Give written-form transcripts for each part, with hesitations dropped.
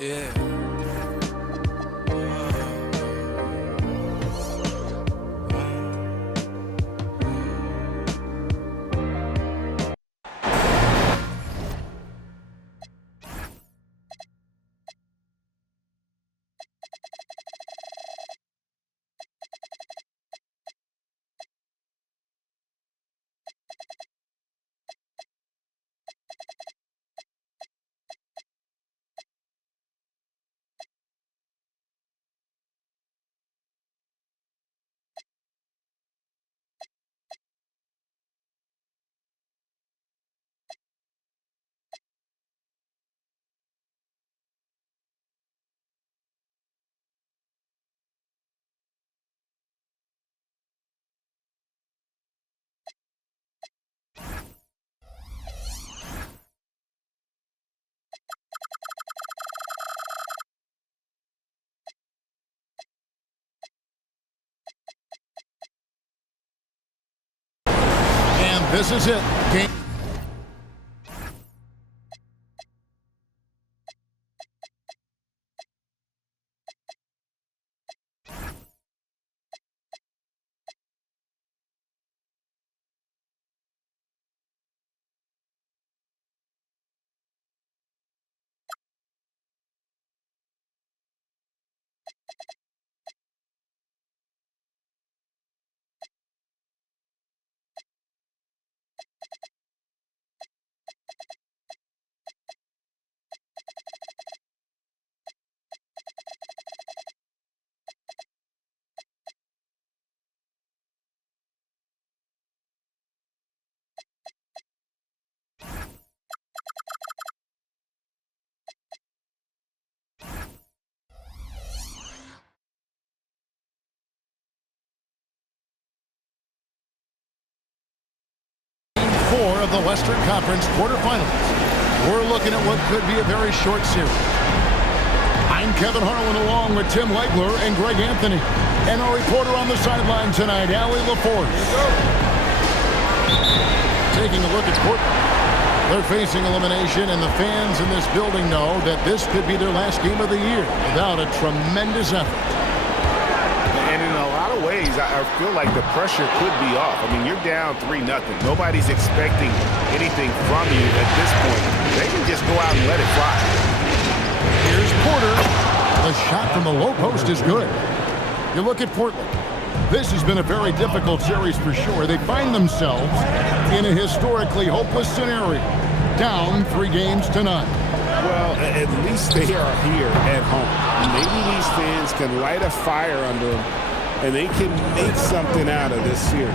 Yeah. And this is it. Game. Four of the Western Conference quarterfinals. We're looking at what could be a very short series. I'm Kevin Harlan along with Tim Legler and Greg Anthony. And our reporter on the sideline tonight, Allie LaForce. Taking a look at Portland. They're facing elimination, and the fans in this building know that this could be their last game of the year without a tremendous effort. And in a lot of ways, I feel like the pressure could be off. I mean, you're down 3-0. Nobody's expecting anything from you at this point. They can just go out and let it fly. Here's Porter. The shot from the low post is good. You look at Portland. This has been a very difficult series for sure. They find themselves in a historically hopeless scenario. Down 3 games to none. Well, at least they are here at home. Maybe these fans can light a fire under them, and they can make something out of this series.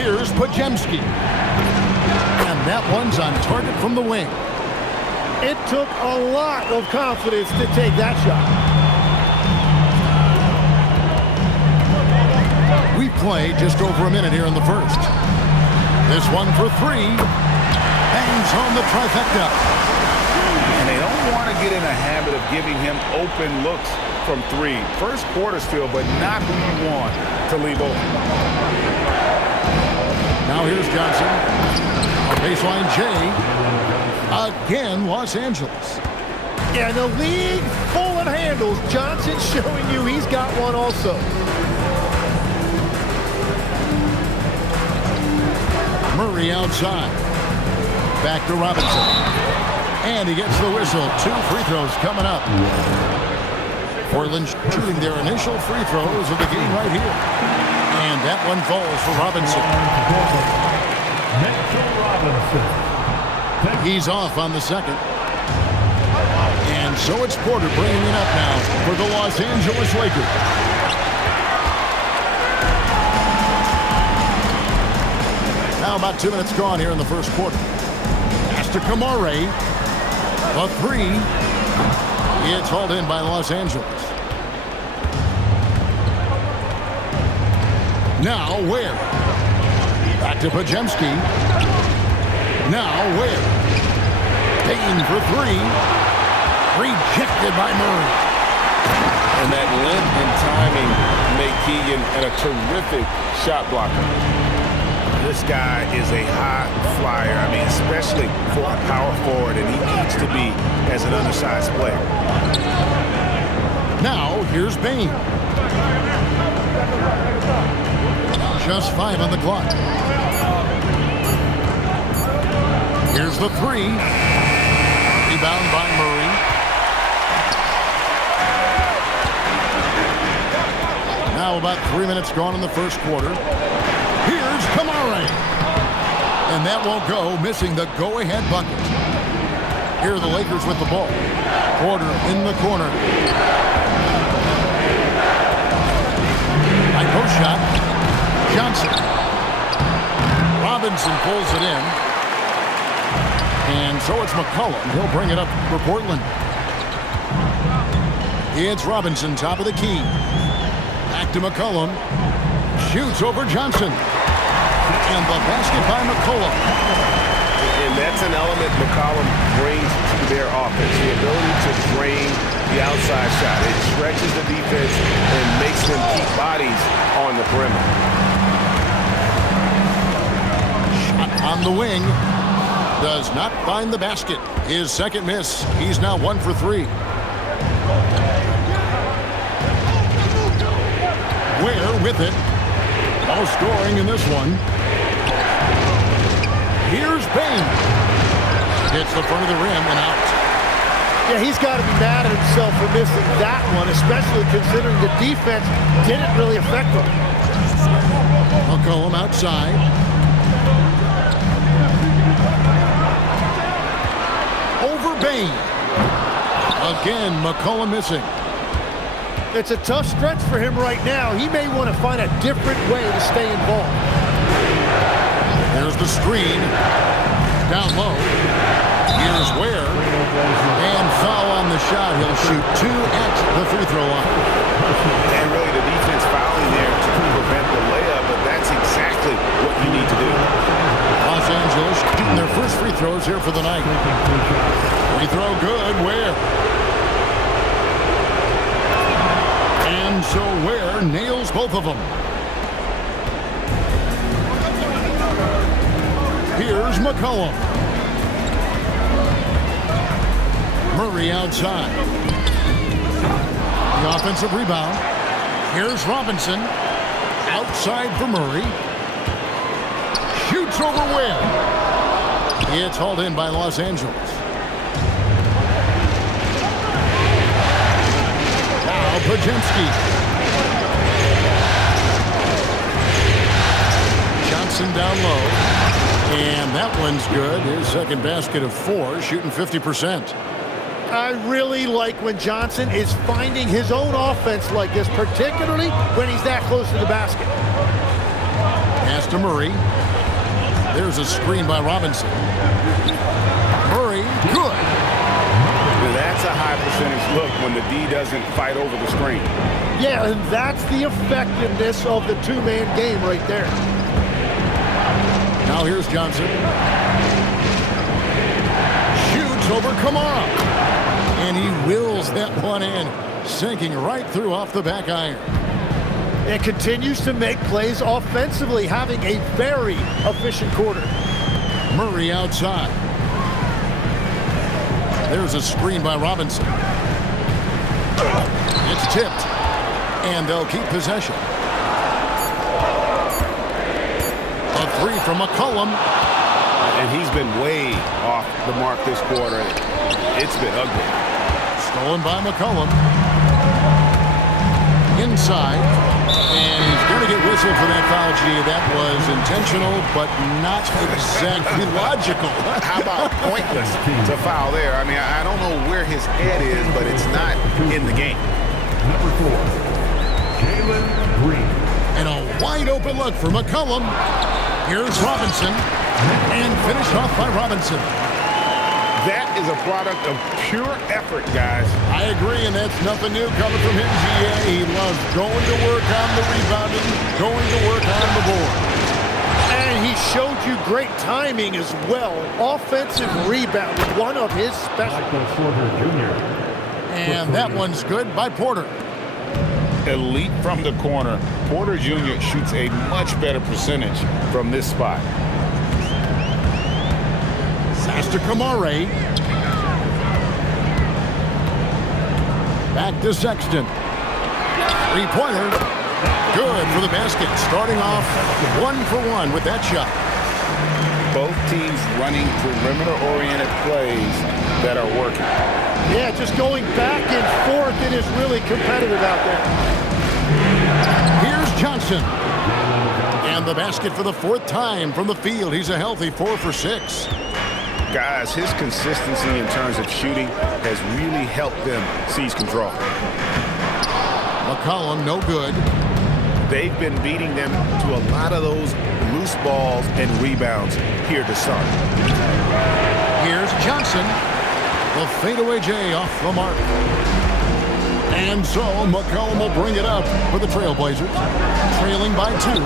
Here's Pajemski. And that one's on target from the wing. It took a lot of confidence to take that shot. We play just over a minute here in the first. This one for 3. Bangs home the trifecta. And they don't want to get in a habit of giving him open looks from 3. First quarter still, but not who you want to leave open. Now here's Johnson. A baseline J. Again, Los Angeles. And the league full of handles. Johnson showing you he's got one also. Murray outside. Back to Robinson. And he gets the whistle. 2 free throws coming up. Portland shooting their initial free throws of the game right here. And that one falls for Robinson. He's off on the second. And so it's Porter bringing it up now for the Los Angeles Lakers. Now about 2 minutes gone here in the first quarter. Pass to Kamare. A 3. It's hauled in by Los Angeles. Now Ware. Back to Pajemski. Now Ware. Payne for 3. Rejected by Murray. And that length and timing make Keegan a terrific shot blocker. This guy is a high flyer. I mean, especially for a power forward, and he needs to be as an undersized player. Now, here's Bain. Just 5 on the clock. Here's the 3. Rebound by Murray. Now about 3 minutes gone in the first quarter. Here's Kamara. And that won't go, missing the go-ahead bucket. Here are the Lakers with the ball. Porter in the corner. High post shot. Johnson. Robinson pulls it in. And so it's McCollum. He'll bring it up for Portland. It's Robinson, top of the key. Back to McCollum. Shoots over Johnson. And the basket by McCollum. And that's an element McCollum brings to their offense. The ability to drain the outside shot. It stretches the defense and makes them keep bodies on the perimeter. Shot on the wing. Does not find the basket. His second miss. He's now 1 for 3. Ware with it. No scoring in this one. Here's Bain. Hits the front of the rim and out. Yeah, he's got to be mad at himself for missing that one, especially considering the defense didn't really affect him. McCollum outside. Over Bain. Again, McCollum missing. It's a tough stretch for him right now. He may want to find a different way to stay involved. There's the screen. Down low. Here's Ware. And foul on the shot. He'll shoot 2 at the free throw line. And really the defense fouling there to prevent the layup, but that's exactly what you need to do. Los Angeles shooting their first free throws here for the night. Free throw good. Ware. And so Ware nails both of them. Here's McCollum. Murray outside. The offensive rebound. Here's Robinson. Outside for Murray. Shoots over Ware. It's hauled in by Los Angeles. Now Pajinski. Johnson down low. And that one's good. His second basket of 4, shooting 50%. I really like when Johnson is finding his own offense like this, particularly when he's that close to the basket. Pass to Murray. There's a screen by Robinson. Murray, good. That's a high percentage look when the D doesn't fight over the screen. Yeah, and that's the effectiveness of the two-man game right there. Now here's Johnson. Shoots over Kamara. And he wills that one in, sinking right through off the back iron. It continues to make plays offensively, having a very efficient quarter. Murray outside. There's a screen by Robinson. It's tipped. And they'll keep possession. A 3 from McCollum. And he's been way off the mark this quarter. It's been ugly. Stolen by McCollum. Inside. And he's going to get whistled for that foul, G. That was intentional, but not exactly logical. How about pointless to foul there? I mean, I don't know where his head is, but it's not in the game. Number 4, Jalen Green. And a wide open look for McCollum. Here's Robinson. And finished off by Robinson. That is a product of pure effort, guys. I agree, and that's nothing new coming from him, GA. He loves going to work on the rebounding, going to work on the board. And he showed you great timing as well. Offensive rebounding, one of his special. Michael Porter Jr. And that one's good by Porter. elite from the corner. Porter Jr. shoots a much better percentage from this spot. Pass to Kamare. Back to Sexton. Three-pointer. Good for the basket. Starting off 1 for 1 with that shot. Both teams running perimeter-oriented plays that are working. Yeah, just going back and forth. It is really competitive out there. Here's Johnson. And the basket for the 4th time from the field. He's a healthy 4 for 6. Guys, his consistency in terms of shooting has really helped them seize control. McCollum, no good. They've been beating them to a lot of those loose balls and rebounds here to start. Here's Johnson. The fadeaway J off the mark. And so McCollum will bring it up for the Trailblazers. Trailing by 2.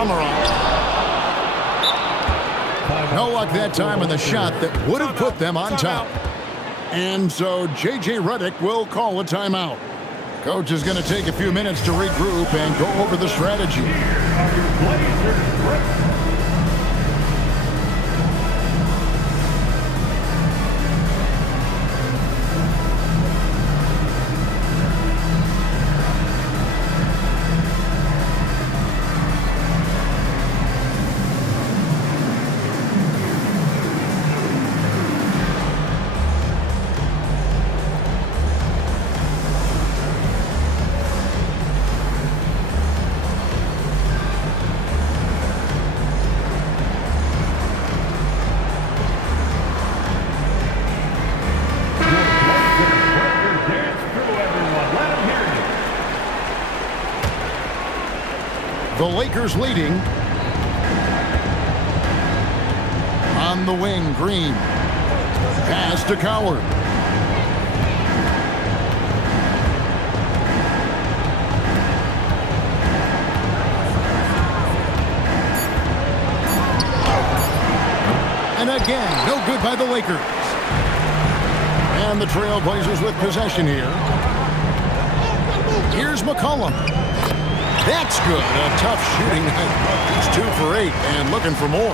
Amaral. No luck that time in the shot that would have put them on top. And so J.J. Redick will call a timeout. Coach is going to take a few minutes to regroup and go over the strategy. The Lakers leading. On the wing, Green. Pass to Coward. And again, no good by the Lakers. And the Trailblazers with possession here. Here's McCollum. That's good. A tough shooting. It's 2 for 8 and looking for more.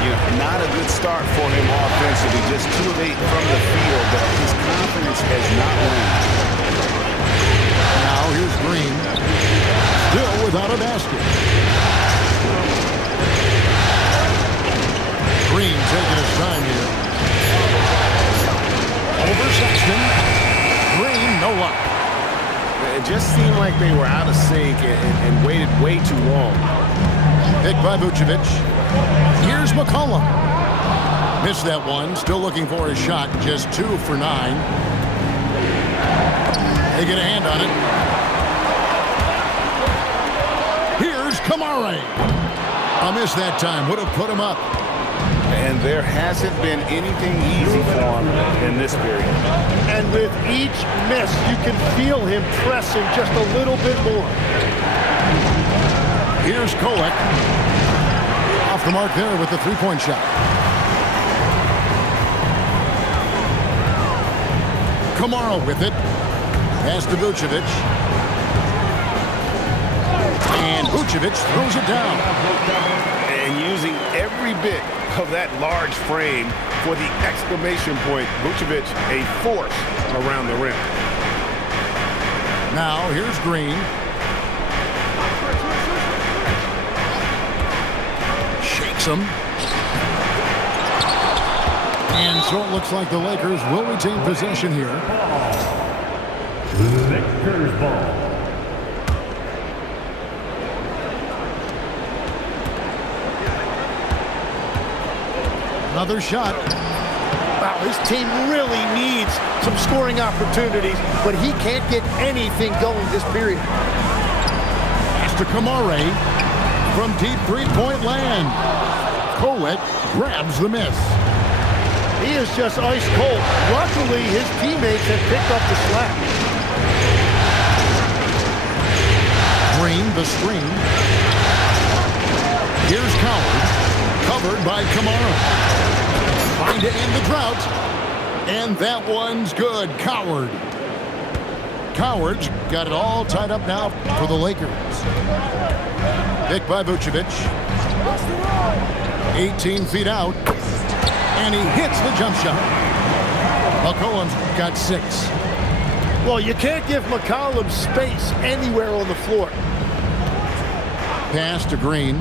You know, not a good start for him offensively. Just 2 of 8 from the field, but his confidence has not waned. Now here's Green. Still without a basket. Green taking his time here. Over Sexton. Green, no luck. It just seemed like they were out of sync and waited way too long. Picked by Vucevic. Here's McCollum. Missed that one. Still looking for his shot. Just 2 for 9. They get a hand on it. Here's Kamare. A miss that time. Would have put him up. And there hasn't been anything easy for him in this period. And with each miss, you can feel him pressing just a little bit more. Here's Kolek. Off the mark there with the 3-point shot. Kamara with it. Pass to Vucevic. And Vucevic throws it down. And using every bit of that large frame for the exclamation point. Vucevic, a force around the rim. Now here's Green. Shakes him. And so it looks like the Lakers will retain possession here. Lakers ball. Another shot. Wow, this team really needs some scoring opportunities, but he can't get anything going this period. Pass to Kamare from deep 3-point land. Kolek grabs the miss. He is just ice cold. Luckily, his teammates have picked up the slack. Green, the screen. Here's Coward, covered by Kamara. Trying to end the drought. And that one's good. Coward. Coward's got it all tied up now for the Lakers. Pick by Vucevic. 18 feet out. And he hits the jump shot. McCollum's got 6. Well, you can't give McCollum space anywhere on the floor. Pass to Green.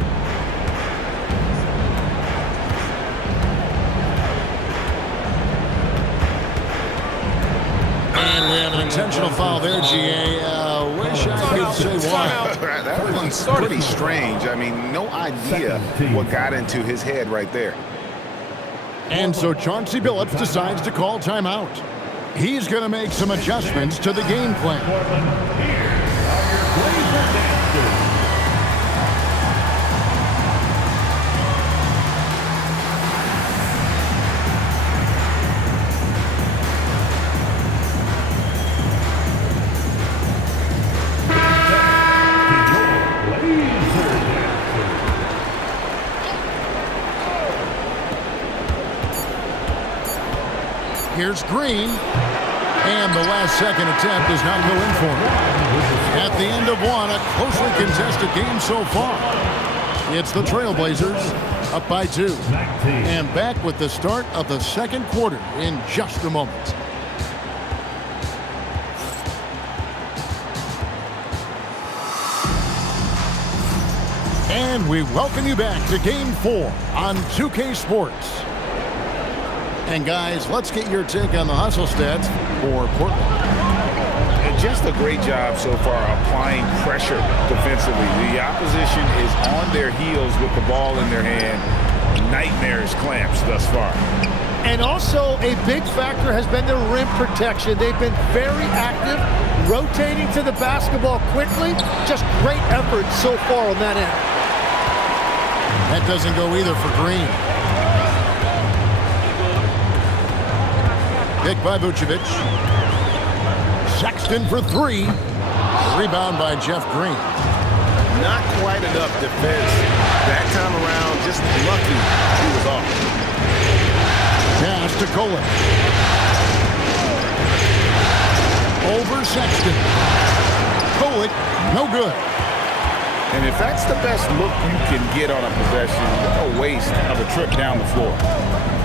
And we have an intentional foul there, GA. Wish I could say why. That was pretty strange. I mean, no idea what got into his head right there. And so Chauncey Billups decides to call timeout. He's going to make some adjustments to the game plan. Here's Green, and the last second attempt does not go in for him. At the end of one, a closely contested game so far. It's the Trailblazers up by 2. And back with the start of the second quarter in just a moment. And we welcome you back to Game 4 on 2K Sports. And guys, let's get your take on the hustle stats for Portland. And just a great job so far applying pressure defensively. The opposition is on their heels with the ball in their hand. Nightmarish clamps thus far. And also a big factor has been the rim protection. They've been very active, rotating to the basketball quickly. Just great effort so far on that end. That doesn't go either for Green. Pick by Vucevic. Sexton for 3. Rebound by Jeff Green. Not quite enough defense. That time around, just lucky he was off. Pass to Colin. Over Sexton. Colin, no good. And if that's the best look you can get on a possession, what a waste of a trip down the floor.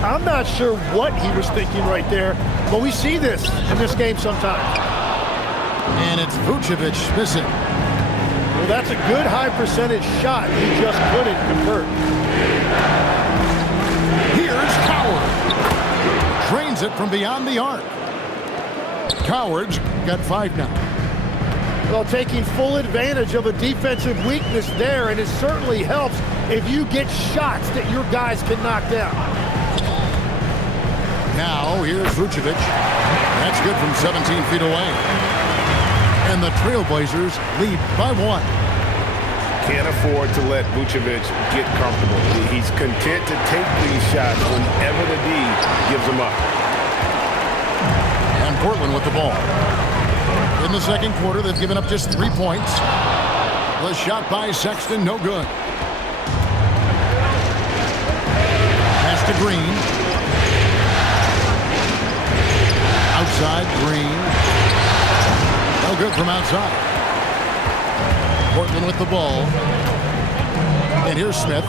I'm not sure what he was thinking right there, but we see this in this game sometimes. And it's Vucevic missing. Well, that's a good high percentage shot. He just couldn't convert. Here's Coward. Drains it from beyond the arc. Coward's got 5 now. Well, taking full advantage of a defensive weakness there, and it certainly helps if you get shots that your guys can knock down. Now, here's Vucevic. That's good from 17 feet away. And the Trailblazers lead by 1. Can't afford to let Vucevic get comfortable. He's content to take these shots whenever the D gives them up. And Portland with the ball. In the second quarter, they've given up just 3 points. The shot by Sexton, no good. Pass to Green. Outside, Green. No good from outside. Portland with the ball. And here's Smith.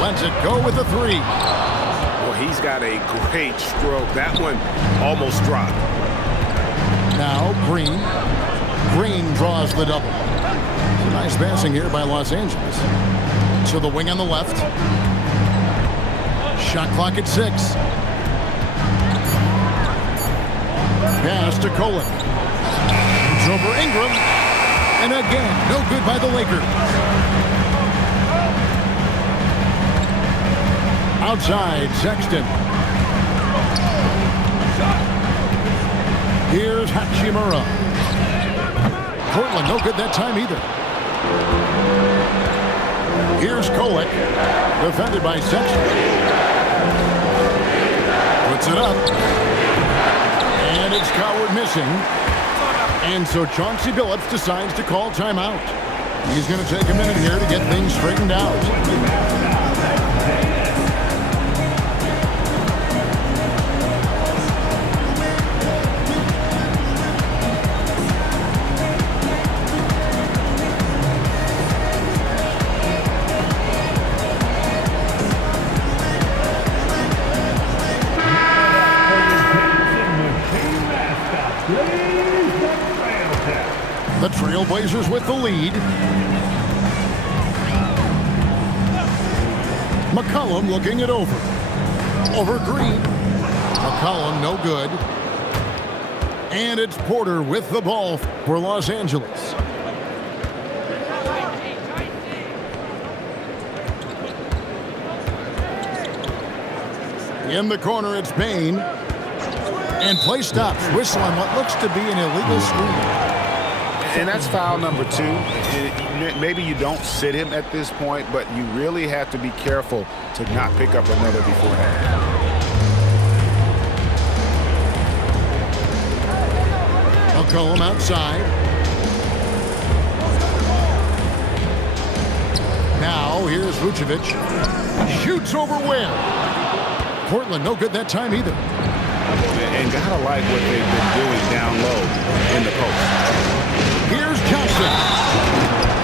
Lets it go with a 3. Well, he's got a great stroke. That one almost dropped. Now Green. Green draws the double. Some nice passing here by Los Angeles. To the wing on the left. Shot clock at 6. Pass to Colin. It's over Ingram. And again, no good by the Lakers. Outside, Sexton. Here's Hachimura. Portland, no good that time either. Here's Kolek, defended by Sexton. Puts it up. And it's Coward missing. And so Chauncey Billups decides to call timeout. He's going to take a minute here to get things straightened out. Trailblazers with the lead. McCollum looking it over. Over Green. McCollum no good. And it's Porter with the ball for Los Angeles. In the corner, it's Bain. And play stops. Whistle on what looks to be an illegal screen. And that's foul number 2. Maybe you don't sit him at this point, but you really have to be careful to not pick up another beforehand. McCollum outside. Now here's Vucevic. Shoots over Webb. Portland no good that time either. And gotta like what they've been doing down low in the post. Here's Johnson.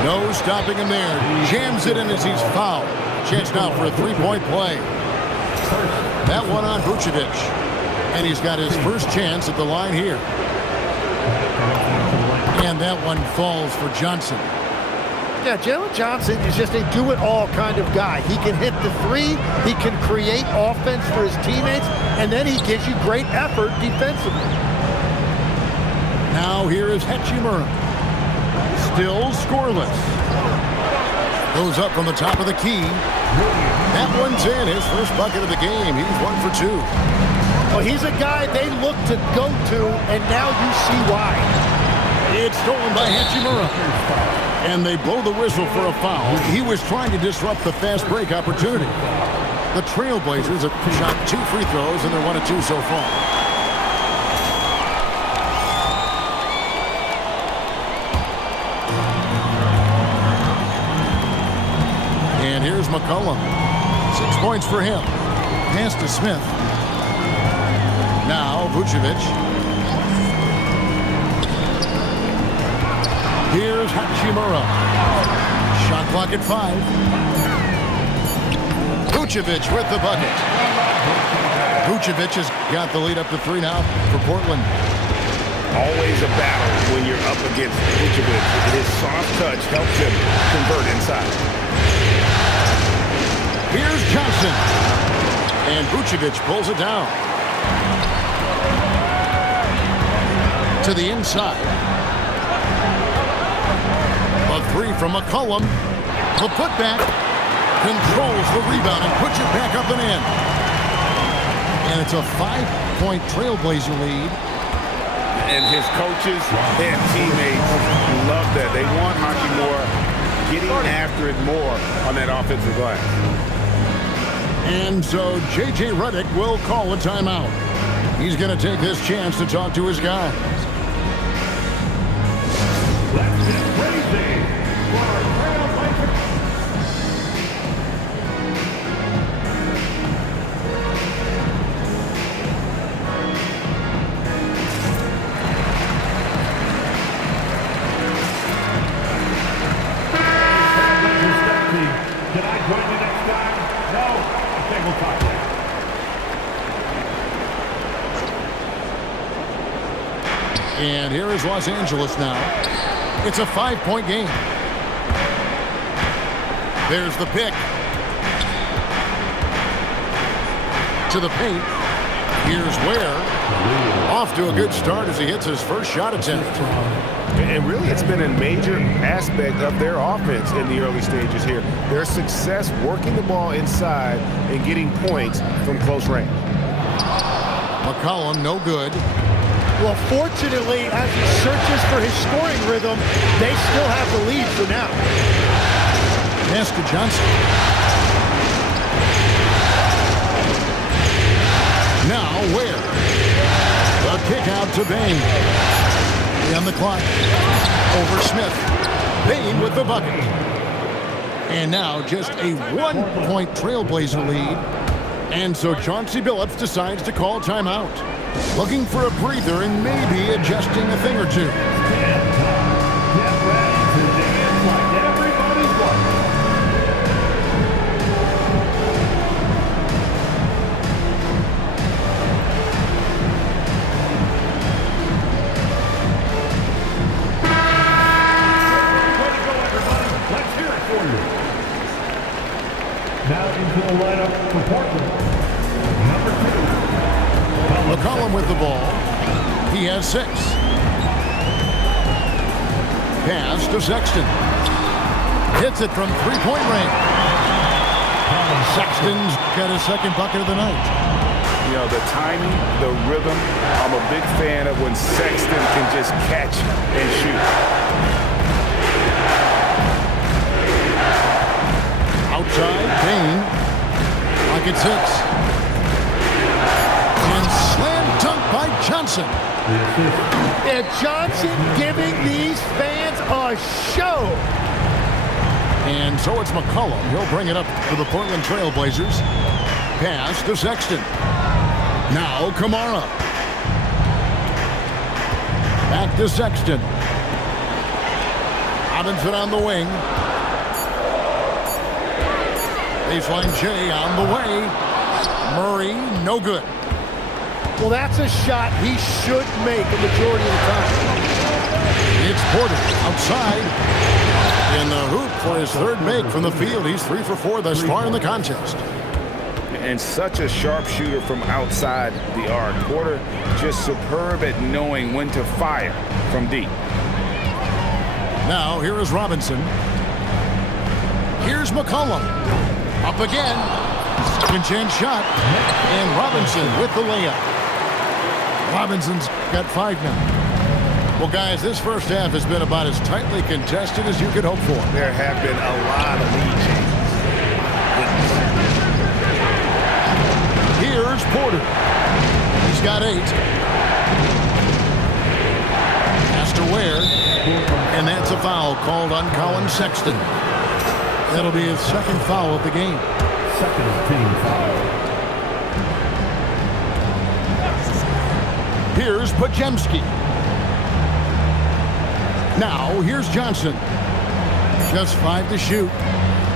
No stopping him there. Jams it in as he's fouled. Chance now for a three-point play. That one on Vucevic. And he's got his first chance at the line here. And that one falls for Johnson. Yeah, Jalen Johnson is just a do-it-all kind of guy. He can hit the three, he can create offense for his teammates, and then he gives you great effort defensively. Now here is Hachimura. Still scoreless. Goes up from the top of the key. That one's in. His first bucket of the game. He's 1 for 2. Well, he's a guy they look to go to, and now you see why. It's stolen by Hachimura. And they blow the whistle for a foul. He was trying to disrupt the fast break opportunity. The Trailblazers have shot 2 free throws, and they're 1 of 2 so far. And here's McCollum. 6 points for him. Pass to Smith. Now Vucevic. Here's Hachimura. Shot clock at 5. Vucevic with the bucket. Vucevic has got the lead up to 3 now for Portland. Always a battle when you're up against Vucevic. His soft touch helps him convert inside. Here's Johnson. And Vucevic pulls it down. To the inside. A 3 from McCollum. The putback. Controls the rebound and puts it back up and in. And it's a 5-point Trailblazer lead. And his coaches and teammates love that. They want Hachimura getting after it more on that offensive glass. And so J.J. Redick will call a timeout. He's going to take this chance to talk to his guys. Let's get crazy for our Trailblazers. Can I join you next time? No? Okay, we'll talk later. And here is Los Angeles now. It's a 5-point game. There's the pick. To the paint. Here's Ware. Off to a good start as he hits his first shot attempt. And really, it's been a major aspect of their offense in the early stages here. Their success working the ball inside and getting points from close range. McCollum, no good. Well, fortunately, as he searches for his scoring rhythm, they still have the lead for now. Pass to Johnson. Now Ware. The kick out to Bain. On the clock. Over Smith. Bain with the bucket. And now just a 1-point Trailblazer lead. And so Chauncey Billups decides to call timeout. Looking for a breather and maybe adjusting a thing or two. Get ready to dance like everybody's watching. into the lineup for Portland. Number 2. McCollum with the ball. He has 6. Pass to Sexton. Hits it from three-point range. Sexton's got his second bucket of the night. You know, the timing, the rhythm, I'm a big fan of when Sexton can just catch and shoot. Outside, Payne. Pocket 6. And slam dunk by Johnson. And Johnson giving these fans a show. And so it's McCollum. He'll bring it up for the Portland Trail Blazers. Pass to Sexton. Now Kamara. Back to Sexton. Robinson on the wing. Baseline J on the way. Murray, no good. Well, that's a shot he should make a majority of the time. It's Porter outside. In the hoop for his third make from the field. He's 3 for 4 thus far in the contest. And such a sharp shooter from outside the arc. Porter just superb at knowing when to fire from deep. Now here is Robinson. Here's McCollum. Up again. Second chance shot. And Robinson with the layup. Robinson's got 5 now. Well, guys, this first half has been about as tightly contested as you could hope for. There have been a lot of lead changes. Here's Porter. He's got 8. Pass to Ware. And that's a foul called on Colin Sexton. That'll be his second foul of the game. Second team foul. Here's Pajemski. Now, here's Johnson. Just 5 to shoot.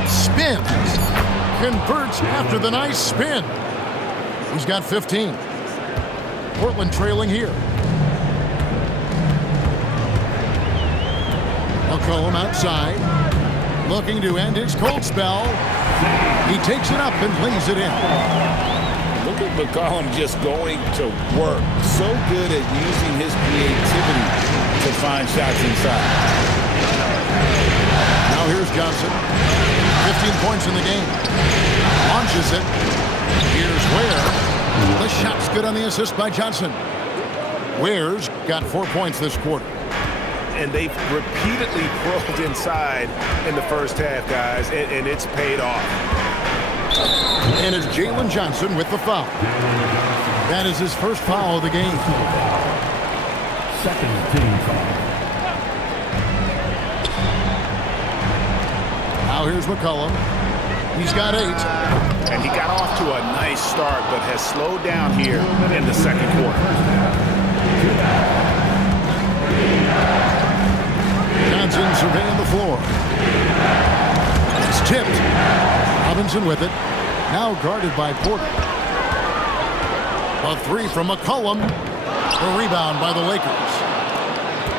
Spins. Converts after the nice spin. He's got 15. Portland trailing here. McCollum outside. Looking to end his cold spell. He takes it up and lays it in. Look at McCollum just going to work. So good at using his creativity to find shots inside. Now here's Johnson. 15 points in the game. Launches it. Here's Ware. The shot's good on the assist by Johnson. Ware's got 4 points this quarter. And they've repeatedly probed inside in the first half, guys, and it's paid off. And it's Jalen Johnson with the foul. That is his first foul of the game. Second team foul. Now here's McCollum. He's got 8. And he got off to a nice start, but has slowed down here in the second quarter. Johnson surveying the floor. It's tipped. Robinson with it. Now guarded by Porter. A 3 from McCollum. A rebound by the Lakers.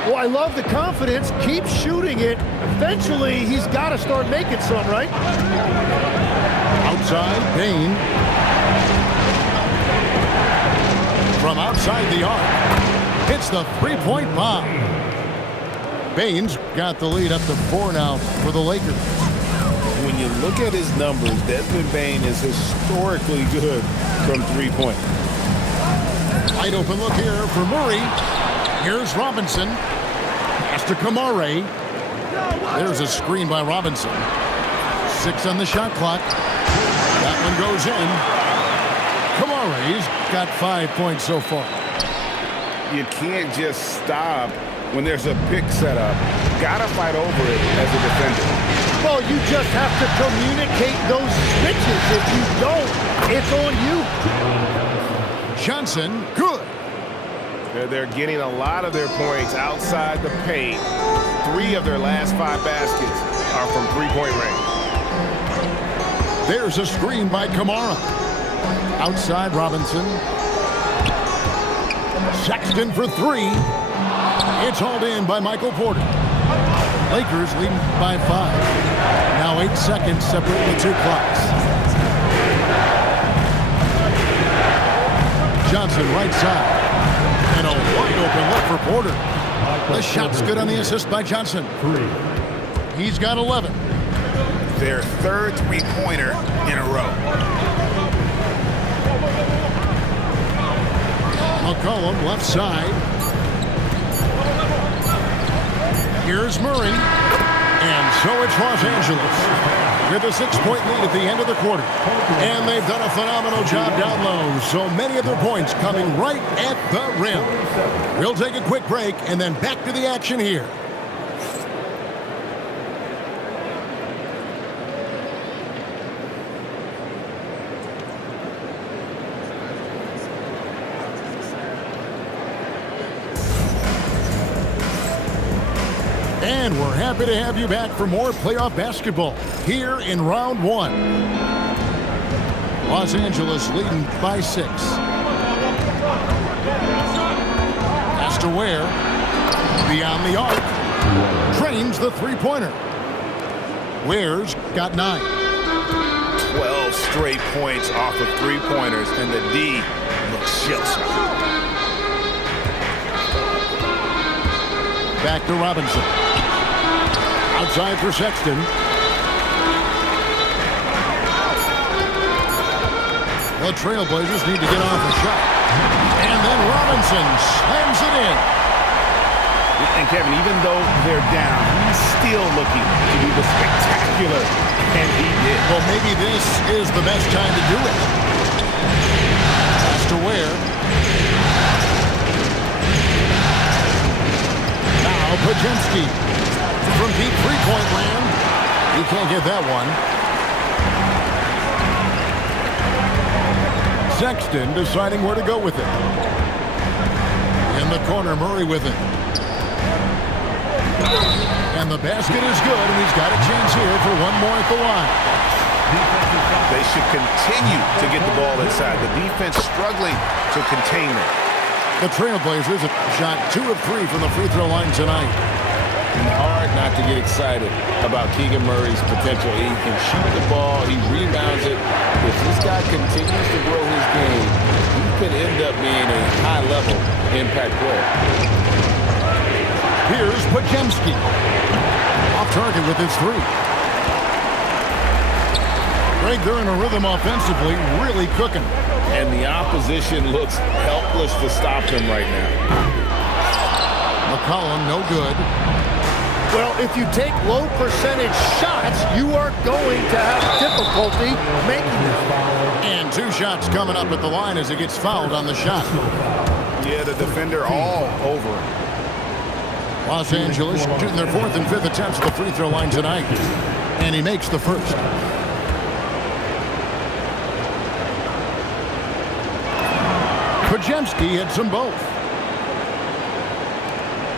Well, I love the confidence. Keep shooting it. Eventually, he's got to start making some, right? Outside, Payne. From outside the arc. Hits the three-point bomb. Payne's got the lead up to 4 now for the Lakers. When you look at his numbers, Desmond Bane is historically good from three-point. Wide open look here for Murray. Here's Robinson. Pass to Kamara. There's a screen by Robinson. 6 on the shot clock. That one goes in. Kamara's got 5 points so far. You can't just stop when there's a pick set up. Gotta fight over it as a defender. Well, you just have to communicate those switches. If you don't, it's on you. Johnson, good. They're getting a lot of their points outside the paint. 3 of their last 5 baskets are from three-point range. There's a screen by Kamara. Outside Robinson. Sexton for 3. It's hauled in by Michael Porter. Lakers leading by 5. Now 8 seconds separate the 2 clocks. Johnson right side. And a wide open look for Porter. The shot's good on the assist by Johnson. He's got 11. Their third three-pointer in a row. McCollum left side. Here's Murray. And so it's Los Angeles with a 6-point lead at the end of the quarter. And they've done a phenomenal job down low. So many of their points coming right at the rim. We'll take a quick break and then back to the action here. And we're happy to have you back for more playoff basketball here in round one. Los Angeles leading by 6. Pass to Ware. Beyond the arc. Drains the three-pointer. Ware's got 9. 12 straight points off of three-pointers, and the D looks shell-shocked. Back to Robinson. Outside for Sexton. The Trailblazers need to get off a shot. And then Robinson slams it in. And Kevin, even though they're down, he's still looking to do the spectacular. And he did. Well, maybe this is the best time to do it. Pass to Ware. Now Pajemski. From deep three-point land. He can't get that one. Sexton deciding where to go with it. In the corner, Murray with it. And the basket is good, and he's got a chance here for one more at the line. They should continue to get the ball inside. The defense struggling to contain it. The Trailblazers have shot 2 of 3 from the free throw line tonight. Hard not to get excited about Keegan Murray's potential. He can shoot the ball. He rebounds it. If this guy continues to grow his game, he could end up being a high-level impact player. Here's Pajemski. Off target with his 3. Greg, they're in a rhythm offensively, really cooking. And the opposition looks helpless to stop him right now. McCollum, no good. Well, if you take low percentage shots, you are going to have difficulty making them. And 2 shots coming up at the line as he gets fouled on the shot. Yeah, the defender all over him. Los Angeles shooting their 4th and 5th attempts at the free throw line tonight. And he makes the first. Pajemski hits them both.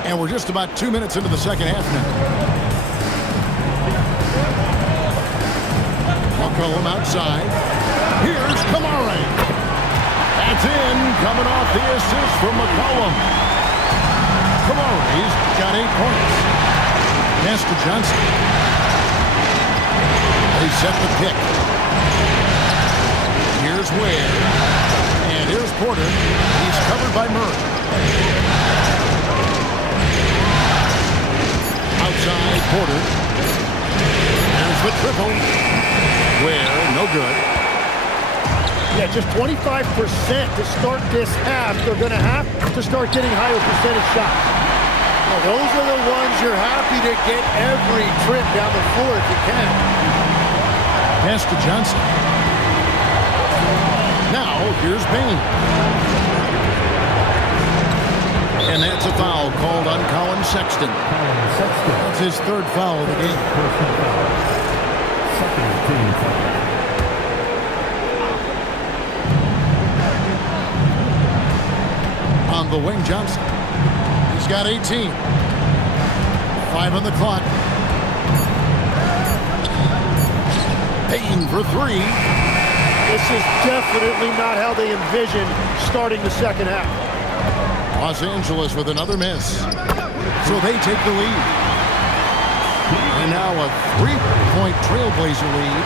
And we're just about 2 minutes into the second half now. McCollum outside. Here's Kamara. That's in, coming off the assist from McCollum. Kamara's got 8 points. Pass to Johnson. They set the pick. Here's Ware. And here's Porter. He's covered by Murray. Outside Porter. There's the triple. Ware, no good. Yeah, just 25% to start this half. They're going to have to start getting higher percentage shots. Well, those are the ones you're happy to get every trip down the floor if you can. Pass to Johnson. Now, here's Bain. And that's a foul called on Colin Sexton. That's his 3rd foul of the game. On the wing, Johnson. He's got 18. 5 on the clock. Payton for 3. This is definitely not how they envision starting the second half. Los Angeles with another miss. So they take the lead. And now a 3-point Trailblazer lead.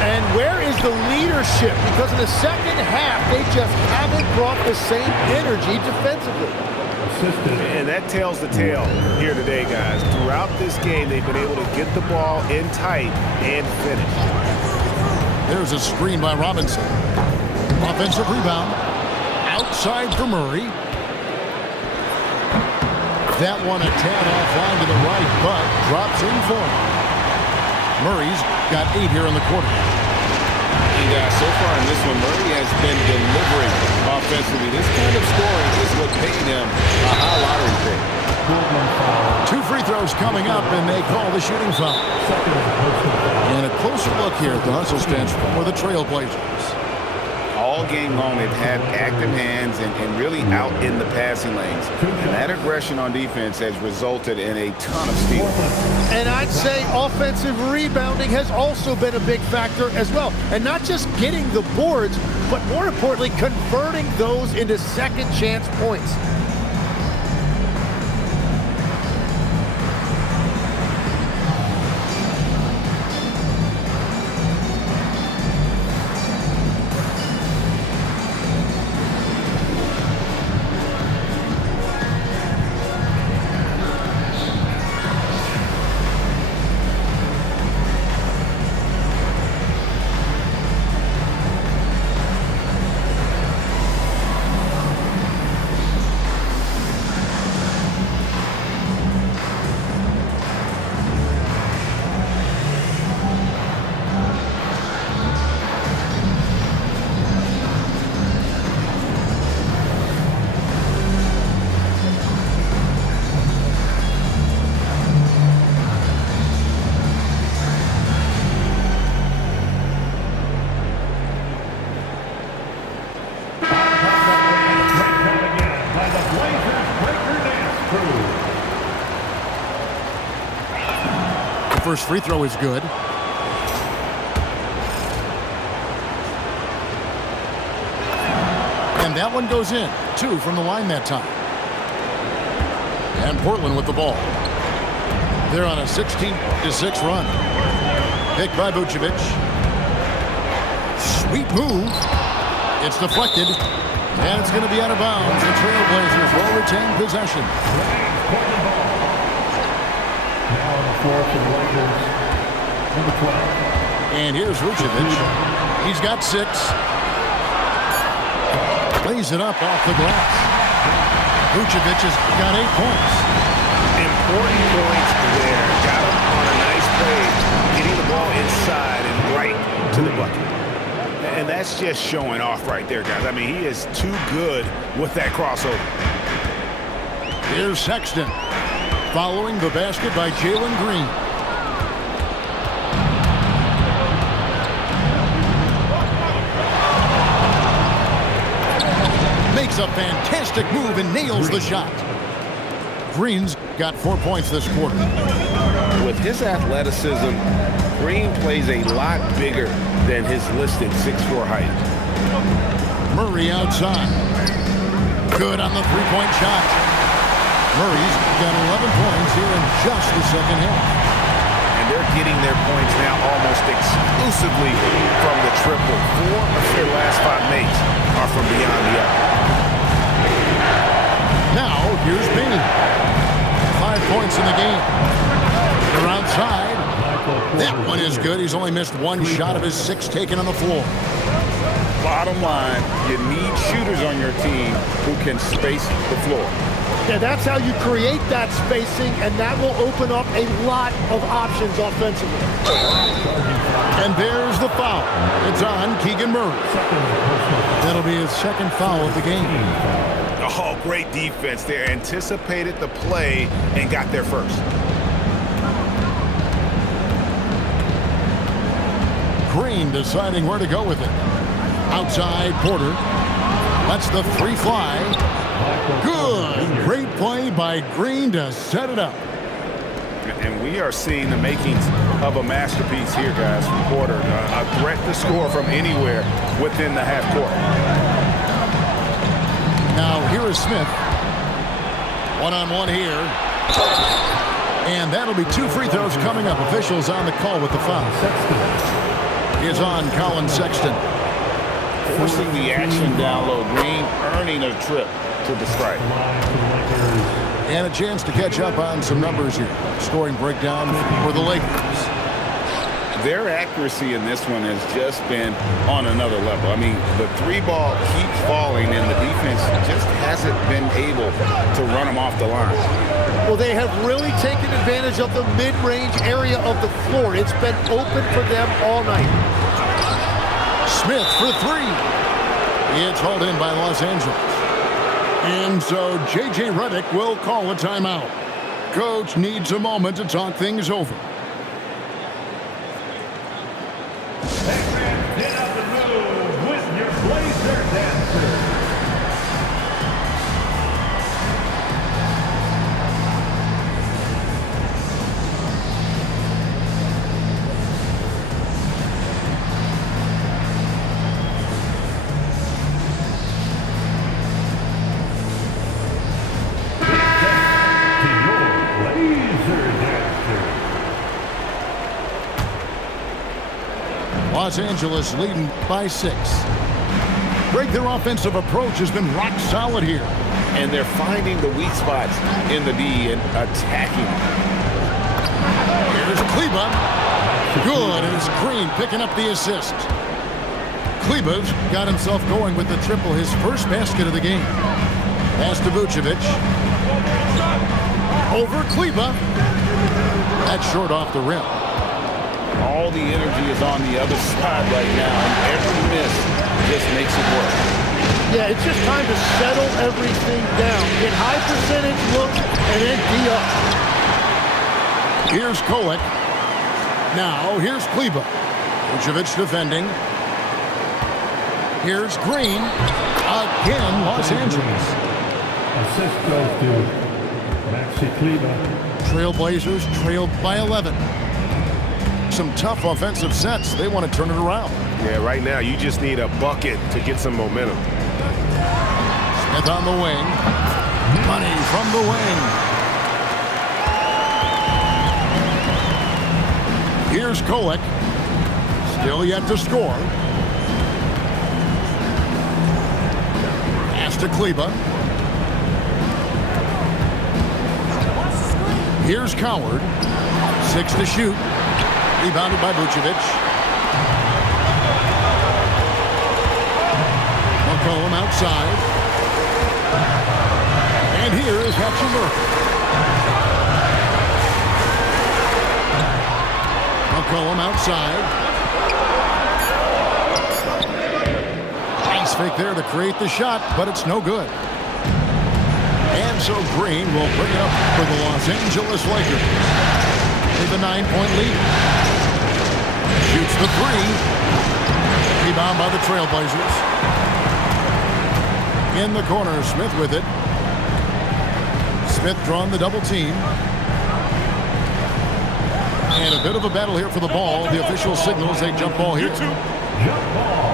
And where is the leadership? Because in the second half, they just haven't brought the same energy defensively. And that tells the tale here today, guys. Throughout this game, they've been able to get the ball in tight and finish. There's a screen by Robinson. Offensive rebound. Outside for Murray. That one a tad offline to the right, but drops in for him. Murray's got 8 here in the quarter. And so far in this one, Murray has been delivering offensively. This kind of scoring is what paid him a high lottery pick. 2 free throws coming up, and they call the shooting foul. And a closer look here at the hustle stance for the Trailblazers. All game long, they've had active hands and really out in the passing lanes. And that aggression on defense has resulted in a ton of steals. And I'd say offensive rebounding has also been a big factor as well. And not just getting the boards, but more importantly, converting those into second chance points. First free throw is good. And that one goes in. 2 from the line that time. And Portland with the ball. They're on a 16-6 run. Picked by Vucevic. Sweet move. It's deflected. And it's going to be out of bounds. The Trailblazers will retain possession. And here's Vucevic. He's got 6. Lays it up off the glass. Vucevic has got 8 points. Important points there. Got him on a nice play, getting the ball inside and right to the bucket. And that's just showing off right there, guys. I mean, he is too good with that crossover. Here's Sexton. Following the basket by Jalen Green. Makes a fantastic move and nails the shot. Green's got 4 points this quarter. With his athleticism, Green plays a lot bigger than his listed 6'4" height. Murray outside. Good on the three-point shot. Murray's got 11 points here in just the second half. And they're getting their points now almost exclusively from the triple. 4 of their last 5 makes are from beyond the arc. Now, here's Bing. 5 points in the game. They're outside. That one is good. He's only missed 1 shot of his 6 taken on the floor. Bottom line, you need shooters on your team who can space the floor. Yeah, that's how you create that spacing, and that will open up a lot of options offensively. And there's the foul. It's on Keegan Murray. That'll be his second foul of the game. Oh, great defense there. Anticipated the play and got there first. Green deciding where to go with it. Outside Porter. That's the 3 fly. Good. Great play by Green to set it up. And we are seeing the makings of a masterpiece here, guys, from Porter. A threat to score from anywhere within the half court. Now here is Smith. One-on-one here. And that'll be 2 free throws coming up. Officials on the call with the foul. is on Colin Sexton. Forcing the action down low. Green earning a trip to the strike. And a chance to catch up on some numbers here. Scoring breakdown for the Lakers. Their accuracy in this one has just been on another level. I mean, the three ball keeps falling, and the defense just hasn't been able to run them off the line. Well, they have really taken advantage of the mid-range area of the floor. It's been open for them all night. Smith for three. It's hauled in by Los Angeles. And so J.J. Redick will call a timeout. Coach needs a moment to talk things over. Get out the move with your Blazer dancer. Los Angeles leading by 6. Greg, their offensive approach has been rock solid here. And they're finding the weak spots in the D and attacking. Here's Kleba. Good, and it's Green picking up the assist. Kleba's got himself going with the triple, his first basket of the game. Pass to Vucevic. Over Kleba. That's short off the rim. All the energy is on the other side right now, and every miss just makes it work. Yeah, it's just time to settle everything down. Get high percentage looks and then D up. Here's Kolek. Now, here's Kleba. Vucevic defending. Here's Green. Again, Los Angeles. Assist goes to Maxi Kleba. Trailblazers trailed by 11. Some tough offensive sets. They want to turn it around. Yeah, right now you just need a bucket to get some momentum. Smith on the wing. Money from the wing. Here's Kolek. Still yet to score. Pass to Kleba. Here's Coward. 6 to shoot. Rebounded by Vucevic. McCollum outside. And here is Hachimura. McCollum outside. Nice fake there to create the shot, but it's no good. And so Green will bring it up for the Los Angeles Lakers. With a 9-point lead. Shoots the three. Rebound by the Trailblazers. In the corner, Smith with it. Smith drawing the double team. And a bit of a battle here for the ball. The official signals a jump ball here. Jump ball.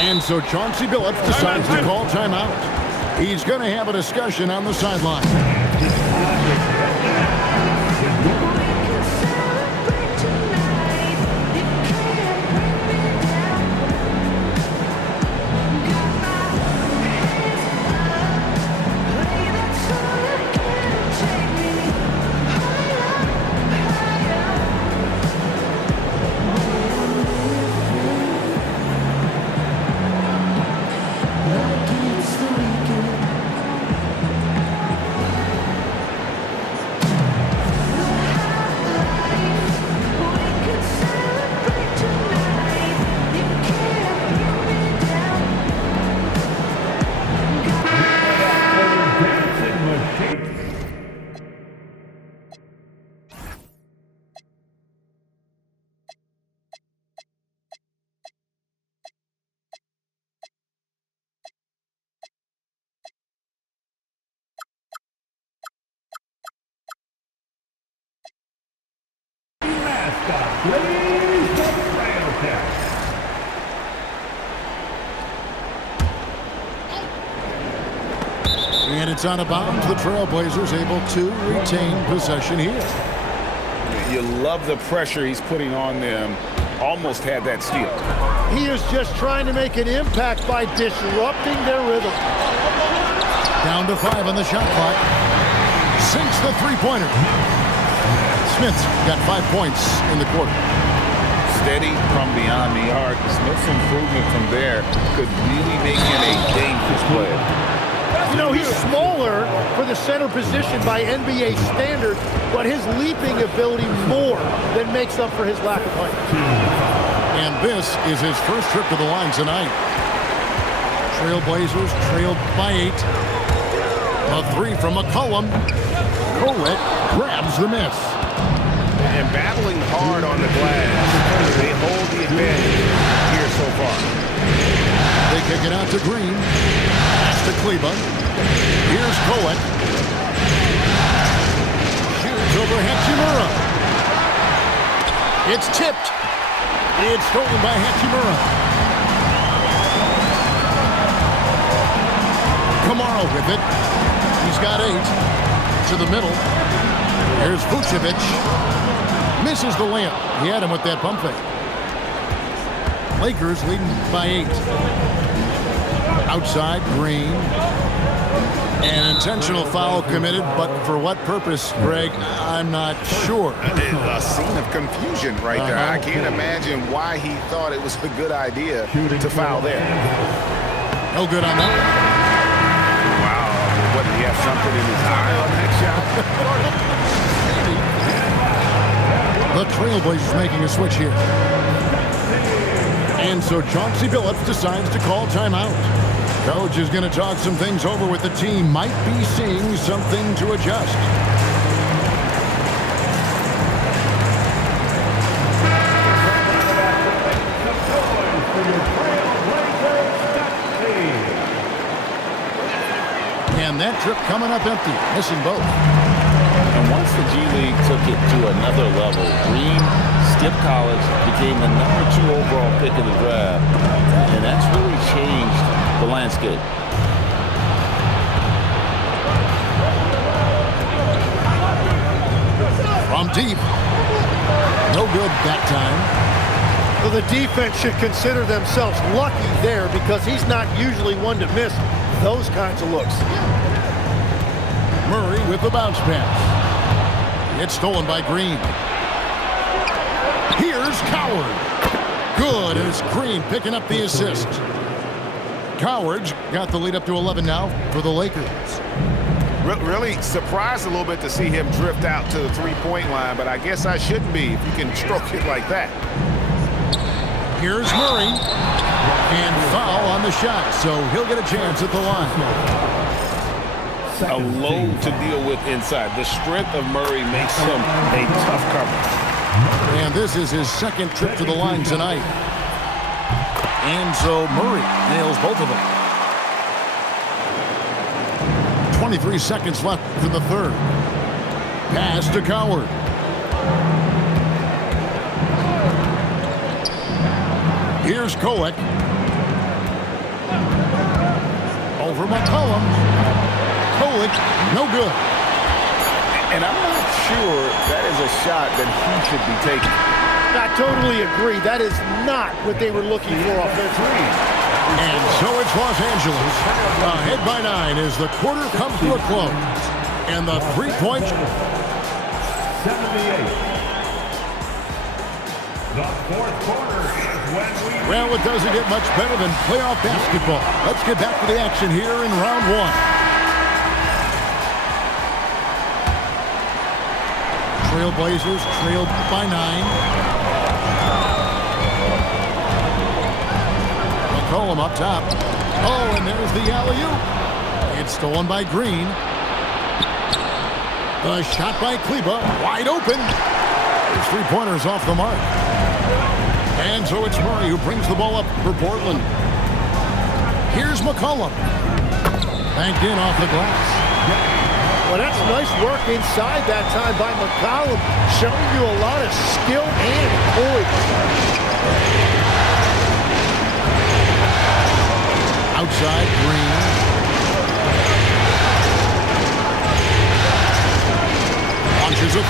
And so Chauncey Billups decides to call timeout. He's going to have a discussion on the sideline. And it's out of bounds. The Trailblazers able to retain possession here. You love the pressure he's putting on them. Almost had that steal. He is just trying to make an impact by disrupting their rhythm. Down to 5 on the shot clock. Sinks the three-pointer. Smith's got 5 points in the quarter. Steady from beyond the arc. Smith's improvement from there could really make him a dangerous player. You know, he's smaller for the center position by NBA standards, but his leaping ability more than makes up for his lack of height. And this is his first trip to the line tonight. Trailblazers trailed by 8. A 3 from McCollum. Colette grabs the miss. And battling hard on the glass. They hold the advantage here so far. They kick it out to Green. Pass to Kleba. Here's Colette. Shoots over Hachimura. It's tipped. It's stolen by Hachimura. Kamara with it. He's got 8. To the middle. Here's Vucevic. Misses the layup. He had him with that pump fake. Lakers leading by 8. Outside, Green. An intentional foul committed, but for what purpose, Greg, I'm not sure. A scene of confusion right there. I can't imagine why he thought it was a good idea to foul there. No good on that. Wow. What, did he have something in his eye on that shot? The Trailblazers making a switch here. And so Chauncey Billups decides to call timeout. Coach is going to talk some things over with the team. Might be seeing something to adjust. And that trip coming up empty, missing both. And once the G League took it to another level, Green skipped college, became the #2 overall pick of the draft, and that's really changed the landscape. From deep. No good that time. Well, the defense should consider themselves lucky there because he's not usually one to miss those kinds of looks. Murray with the bounce pass. It's stolen by Green. Here's Coward. Good, and it's Green picking up the assist. Coward's got the lead up to 11 now for the Lakers. Really surprised a little bit to see him drift out to the three-point line, but I guess I shouldn't be if you can stroke it like that. Here's Murray. And foul on the shot, so he'll get a chance at the line. A load to deal with inside. The strength of Murray makes him a tough cover. And this is his second trip to the line tonight. And so Murray nails both of them. 23 seconds left for the third. Pass to Coward. Here's Kolek. Over McCollum. Kolek, no good. And I'm not sure that is a shot that he should be taking. I totally agree. That is not what they were looking for offensively. And so it's Los Angeles. Ahead by 9 as the quarter comes to a close. And the three-point. 78. The fourth quarter is when we... Well, it doesn't get much better than playoff basketball. Let's get back to the action here in round 1. Trailblazers trailed by 9. McCollum up top. Oh, and there's the alley-oop. It's stolen by Green. A shot by Kleba, wide open. His three-pointers off the mark. And so it's Murray who brings the ball up for Portland. Here's McCollum. Banked in off the glass. Well, that's nice work inside that time by McCollum, showing you a lot of skill and poise. Outside, Green.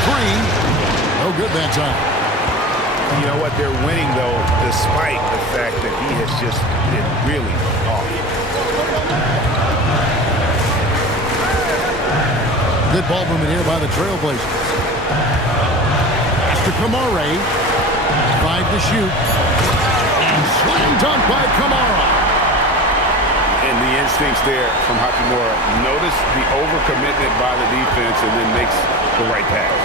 three. No good that time. You know what? They're winning, though, despite the fact that he has just been really off. Good ball movement here by the Trailblazers. Pass to Kamara. 5 to shoot. And slam dunk by Kamara. And the instincts there from Hachimura. Notice the overcommitment by the defense and then makes the right pass.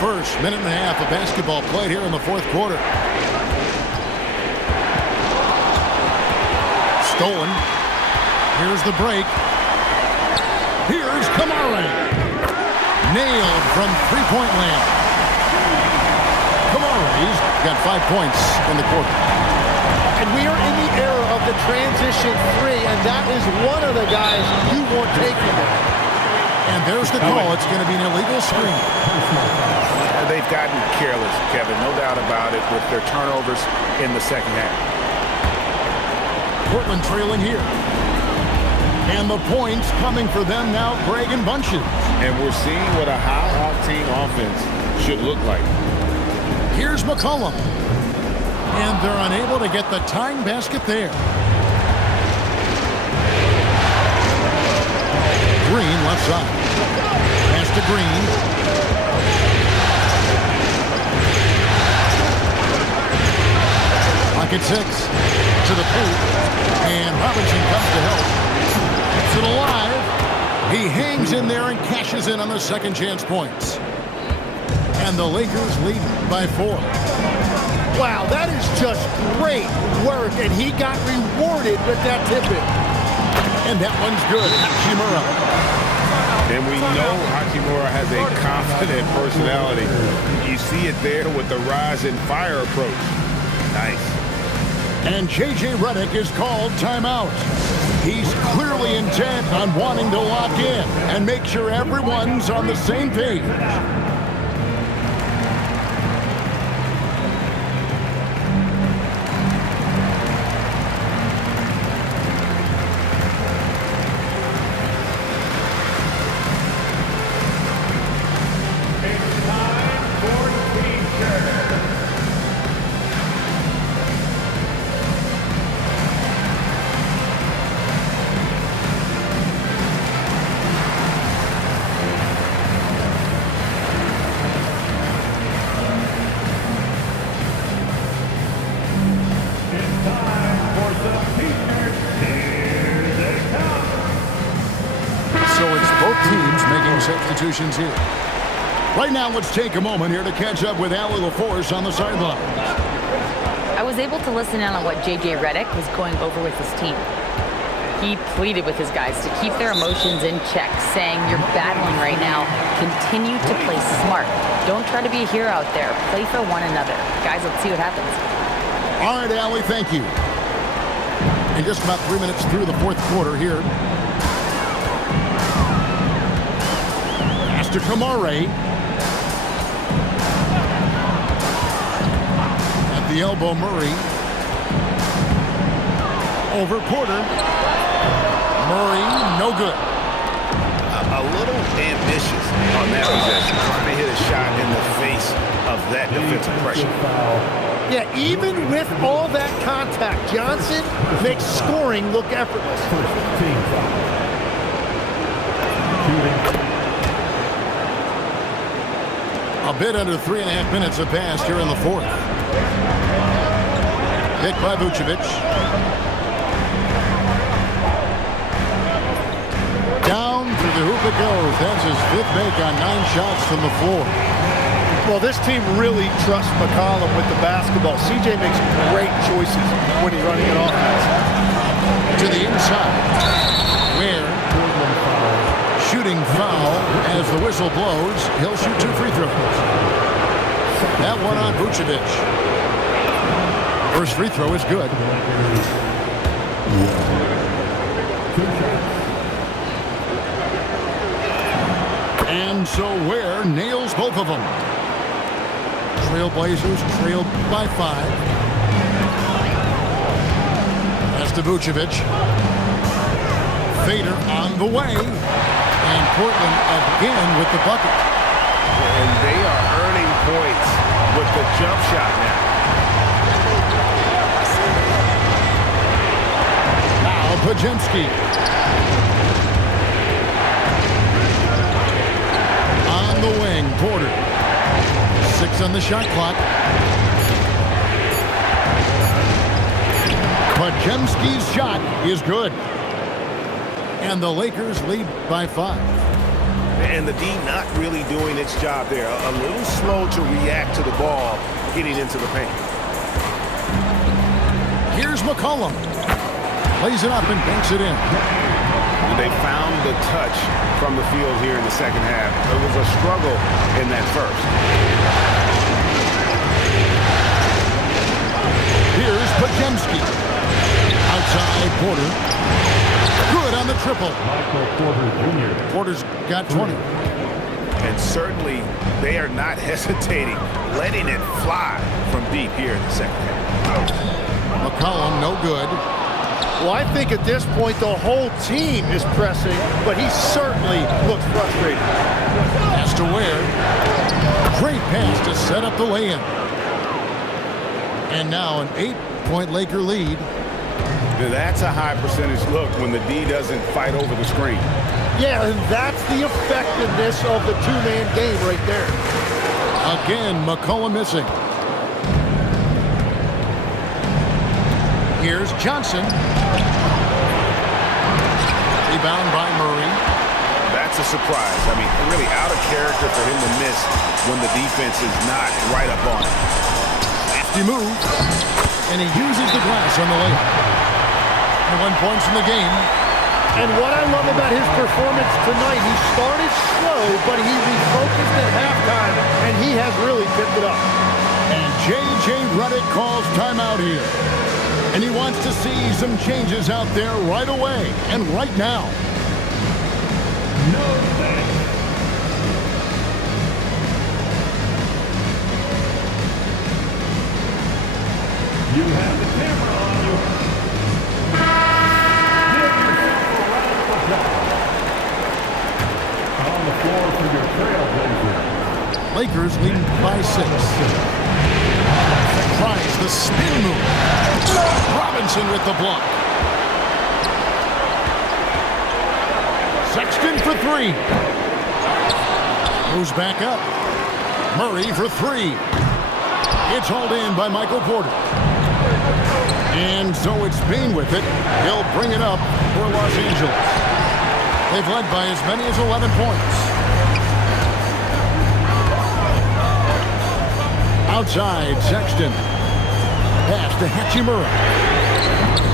First minute and a half of basketball played here in the fourth quarter. Stolen. Here's the break. Here's Kamara. Nailed from three-point land. Kamara's got 5 points in the quarter. And we are in the era of the transition three, and that is one of the guys you want taking it. And there's the call. It's going to be an illegal screen. They've gotten careless, Kevin, no doubt about it, with their turnovers in the second half. Portland trailing here. And the points coming for them now, Greg and Bunches. And we're seeing what a high-octane offense should look like. Here's McCollum. And they're unable to get the tying basket there. Green left side. Pass to Green. Pocket 6 to the pool. And Robinson comes to help. Keeps it alive. He hangs in there and cashes in on the second chance points. And the Lakers lead by 4. Wow, that is just great work, and he got rewarded with that tip-in. And that one's good. Hachimura. And we know Hachimura has a confident personality. You see it there with the rise and fire approach. Nice. And J.J. Redick is called timeout. He's clearly intent on wanting to lock in and make sure everyone's on the same page. Substitutions here. Right now, let's take a moment here to catch up with Allie LaForce on the sidelines. I was able to listen in on what J.J. Redick was going over with his team. He pleaded with his guys to keep their emotions in check, saying, "You're battling right now. Continue to play smart. Don't try to be a hero out there. Play for one another." Guys, let's see what happens. All right, Allie, thank you. And just about 3 minutes through the fourth quarter here. To Kamara. At the elbow, Murray. Over Porter. Murray, no good. A little ambitious on that possession, trying to hit a shot in the face of that defensive pressure. Yeah, even with all that contact, Johnson makes scoring look effortless. A bit under 3.5 minutes have passed here in the fourth. Hit by Vucevic. Down to the hoop it goes. That's his 5th make on 9 shots from the floor. Well, this team really trusts McCollum with the basketball. CJ makes great choices when he's running an offense. To the inside. Where? Shooting foul as the whistle blows. He'll shoot 2 free throws. That one on Vucevic. First free throw is good. And so Ware nails both of them. Trailblazers trailed by 5. That's to Vucevic. Fader on the way. And Portland again with the bucket. And they are earning points with the jump shot now. Now Pajemski. On the wing, Porter. 6 on the shot clock. Pajemski's shot is good. And the Lakers lead by 5. And the D not really doing its job there. A little slow to react to the ball getting into the paint. Here's McCollum. Plays it up and banks it in. They found the touch from the field here in the second half. It was a struggle in that first. Here's Pajemski. Outside Porter. Good on the triple. Michael Porter Jr. Porter's got 20. And certainly they are not hesitating, letting it fly from deep here in the second half. McCollum, no good. Well, I think at this point the whole team is pressing, but he certainly looks frustrated. Pass to Ware. Great pass to set up the lay-in. And now an 8-point Laker lead. Now that's a high percentage look when the D doesn't fight over the screen. Yeah, and that's the effectiveness of the two-man game right there. Again, McCollum missing. Here's Johnson. Rebound by Murray. That's a surprise. I mean, really out of character for him to miss when the defense is not right up on him. He moves, and he uses the glass on the layup. 21 points in the game. And what I love about his performance tonight, he started slow, but he refocused at halftime, and he has really picked it up. And J.J. Redick calls timeout here. And he wants to see some changes out there right away and right now. No thanks. You have the camera on you. Give yourself a round of applause. On the floor for your trailblazer. Lakers leading by 6. Tries the spin move. Robinson with the block. Sexton for 3. Moves back up. Murray for 3. It's hauled in by Michael Porter. And so it's Bain with it. He'll bring it up for Los Angeles. They've led by as many as 11 points. Outside, Sexton. Pass to Hachimura.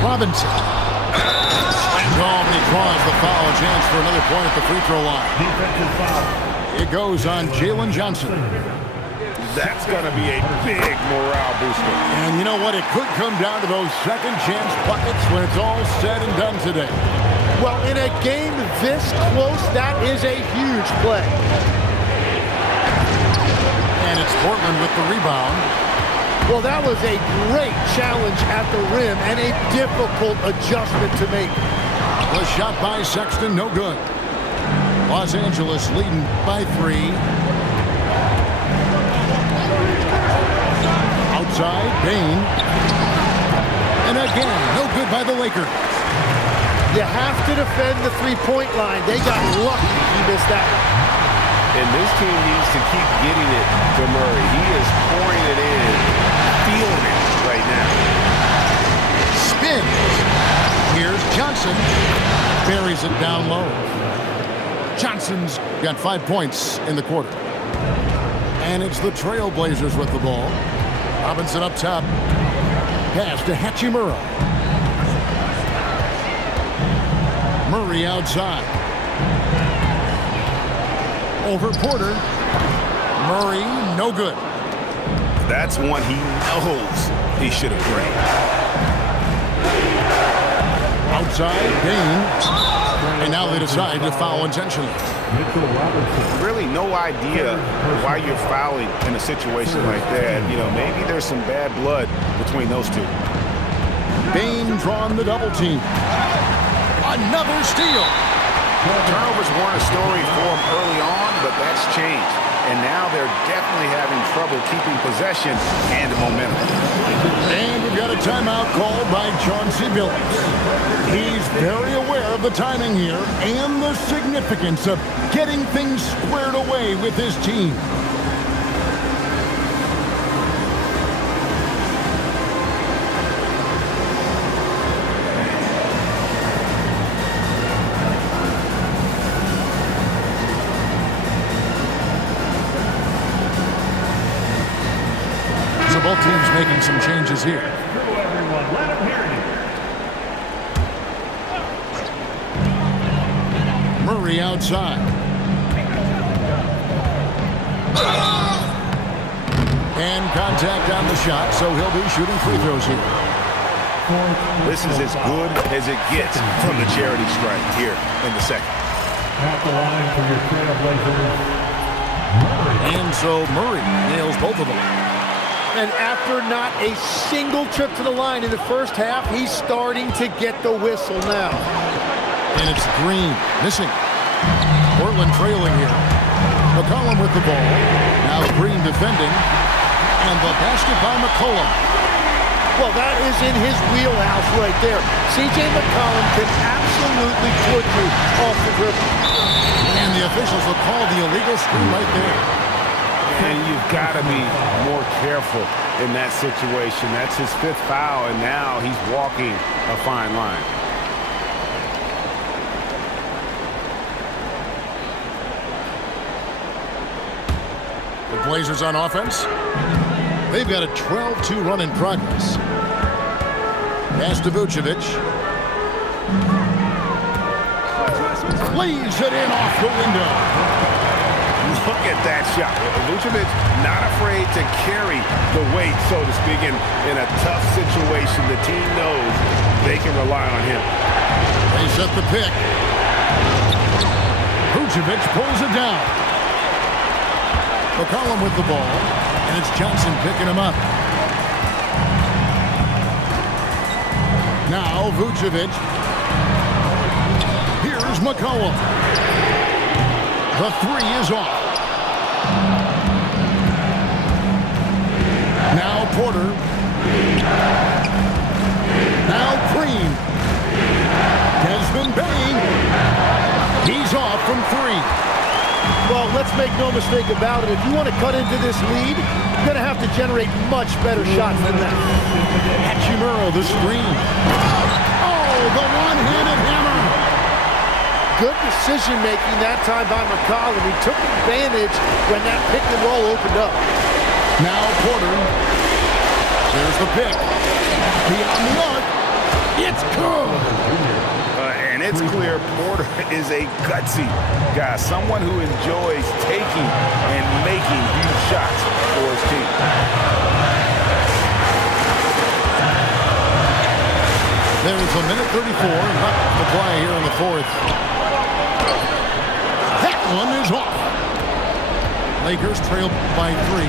Robinson. Slam dunk, and he draws the foul. A chance for another point at the free throw line. Defensive foul. It goes on Jalen Johnson. That's going to be a big morale booster. And you know what? It could come down to those second chance buckets when it's all said and done today. Well, in a game this close, that is a huge play. And it's Portland with the rebound. Well, that was a great challenge at the rim and a difficult adjustment to make. The shot by Sexton, no good. Los Angeles leading by 3. Outside, Bain. And again, no good by the Lakers. You have to defend the three-point line. They got lucky he missed that. And this team needs to keep getting it to Murray. He is pouring it in, feeling it right now. Spins. Here's Johnson. Buries it down low. Johnson's got 5 points in the quarter. And it's the Trailblazers with the ball. Robinson up top. Pass to Hachimura. Murray outside. Over Porter. Murray, no good. That's one he knows he should have drained. Outside, Bain. And now they decide to foul intentionally. Mitchell Robinson. Really no idea why you're fouling in a situation like that. You know, maybe there's some bad blood between those two. Bain drawn the double team. Another steal. Turnovers weren't a story for them early on, but that's changed. And now they're definitely having trouble keeping possession and momentum. And we've got a timeout called by Chauncey Billups. He's very aware of the timing here and the significance of getting things squared away with his team. So both teams making some changes here. Through everyone. Let him hear you. Murray outside. And contact on the shot, so he'll be shooting free throws here. This is as good as it gets from the charity stripe here in the second. At the line for your Trailblazers. And so Murray nails both of them. And after not a single trip to the line in the first half, he's starting to get the whistle now. And it's Green missing. Portland trailing here. McCollum with the ball. Now Green defending. And the basket by McCollum. Well, that is in his wheelhouse right there. C.J. McCollum can absolutely put you off the dribble. And the officials will call the illegal screen right there. And you've got to be more careful in that situation. That's his fifth foul, and now he's walking a fine line. The Blazers on offense. They've got a 12-2 run in progress. Pass to Vucevic. Lays it in off the window. Look at that shot. Vucevic not afraid to carry the weight, so to speak, in a tough situation. The team knows they can rely on him. They set the pick. Vucevic pulls it down. McCollum with the ball, and it's Johnson picking him up. Now Vucevic. Here's McCollum. The three is off. Now Porter. Now Green. Desmond Bain. He's off from three. Well, let's make no mistake about it. If you want to cut into this lead, you're going to have to generate much better shots than that. Hachimura, the screen. Oh, the one-handed hammer. Good decision-making that time by McCollum. He took advantage when that pick and roll opened up. Now Porter. There's the pick. Beyond the arc. It's good. And it's clear Porter is a gutsy guy, someone who enjoys taking and making huge shots for his team. There is a minute 34 left to play here in the fourth. That one is off. Lakers trail by 3.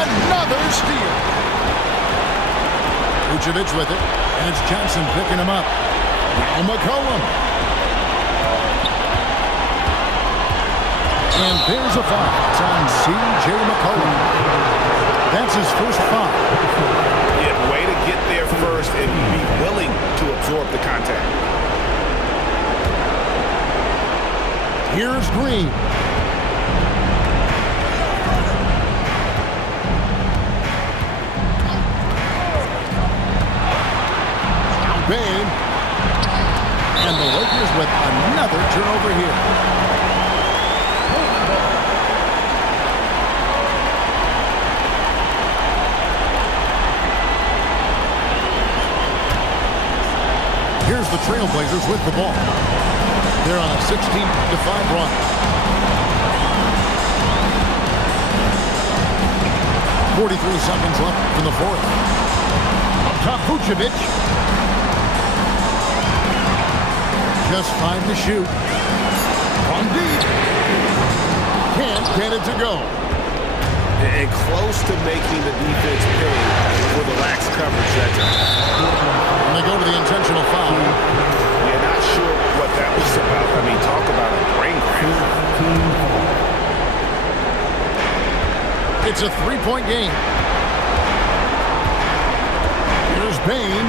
Another steal. Vucevic with it, and it's Johnson picking him up. Now McCollum. And there's a foul. It's on C.J. McCollum. That's his first foul. Yeah, way to get there first and be willing to absorb the contact. Here's Green. Bain. And the Lakers with another turnover here. Here's the Trailblazers with the ball. They're on a 16-5 run. .43 seconds left in the fourth. Up top, Vucevic. Just 5 to shoot. From deep. Can't get it to go. And close to making the defense pay for the lax coverage that time. they go to the intentional foul. Yeah, not sure what that was about. I mean, talk about a brain cramp. It's a three-point game. Here's Bain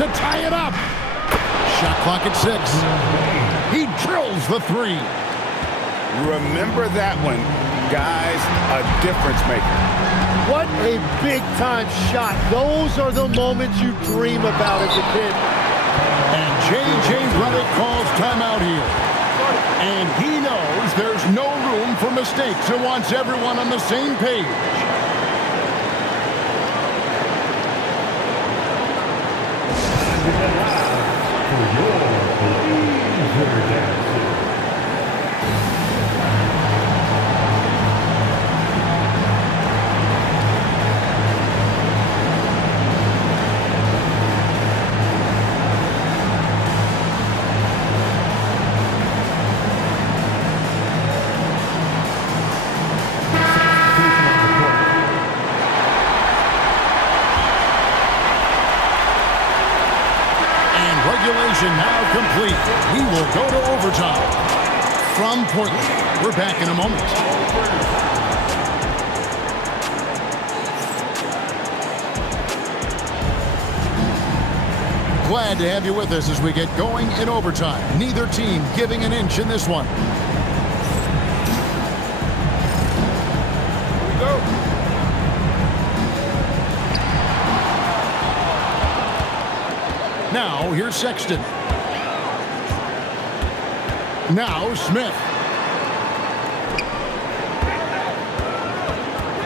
to tie it up. Shot clock at 6. He drills the 3. Remember that one, guys, a difference maker. What a big-time shot. Those are the moments you dream about as a kid. And J.J. Redick calls timeout here. And he knows there's no room for mistakes and wants everyone on the same page. For your laser dancer. Regulation now complete. We will go to overtime. From Portland, we're back in a moment. Glad to have you with us as we get going in overtime. Neither team giving an inch in this one. Here we go. Now, here's Sexton. Now, Smith.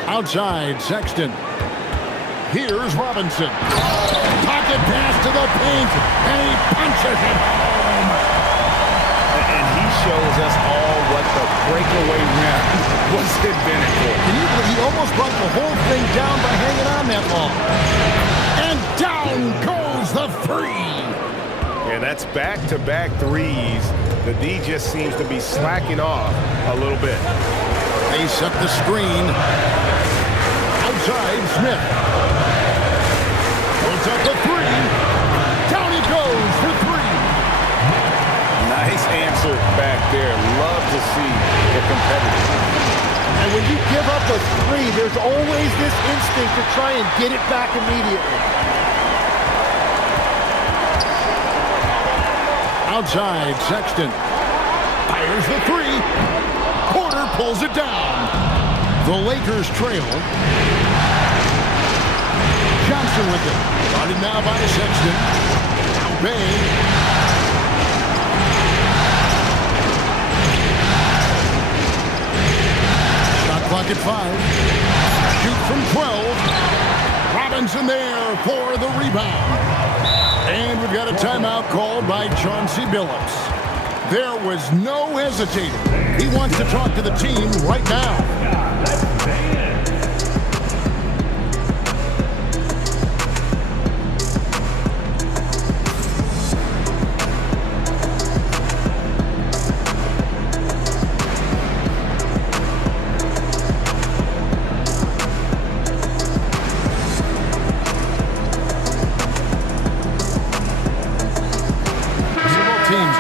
Outside, Sexton. Here's Robinson. Pocket pass to the paint, and he punches it home. And he shows us all what the breakaway rim was invented for. Can you believe he almost brought the whole thing down by hanging on that long? And down goes the 3. And that's back-to-back threes. The D just seems to be slacking off a little bit. They set the screen. Outside, Smith. Puts up the 3. Down he goes for 3. Nice answer back there. Love to see the competitor. And when you give up a 3, there's always this instinct to try and get it back immediately. Outside, Sexton. Fires the 3. Porter pulls it down. The Lakers trail. Johnson with it. Guarded now by Sexton. Bay. Shot clock at 5. Shoot from 12. Robinson there for the rebound. And we've got a timeout called by Chauncey Billups. There was no hesitating. He wants to talk to the team right now. Let's say it.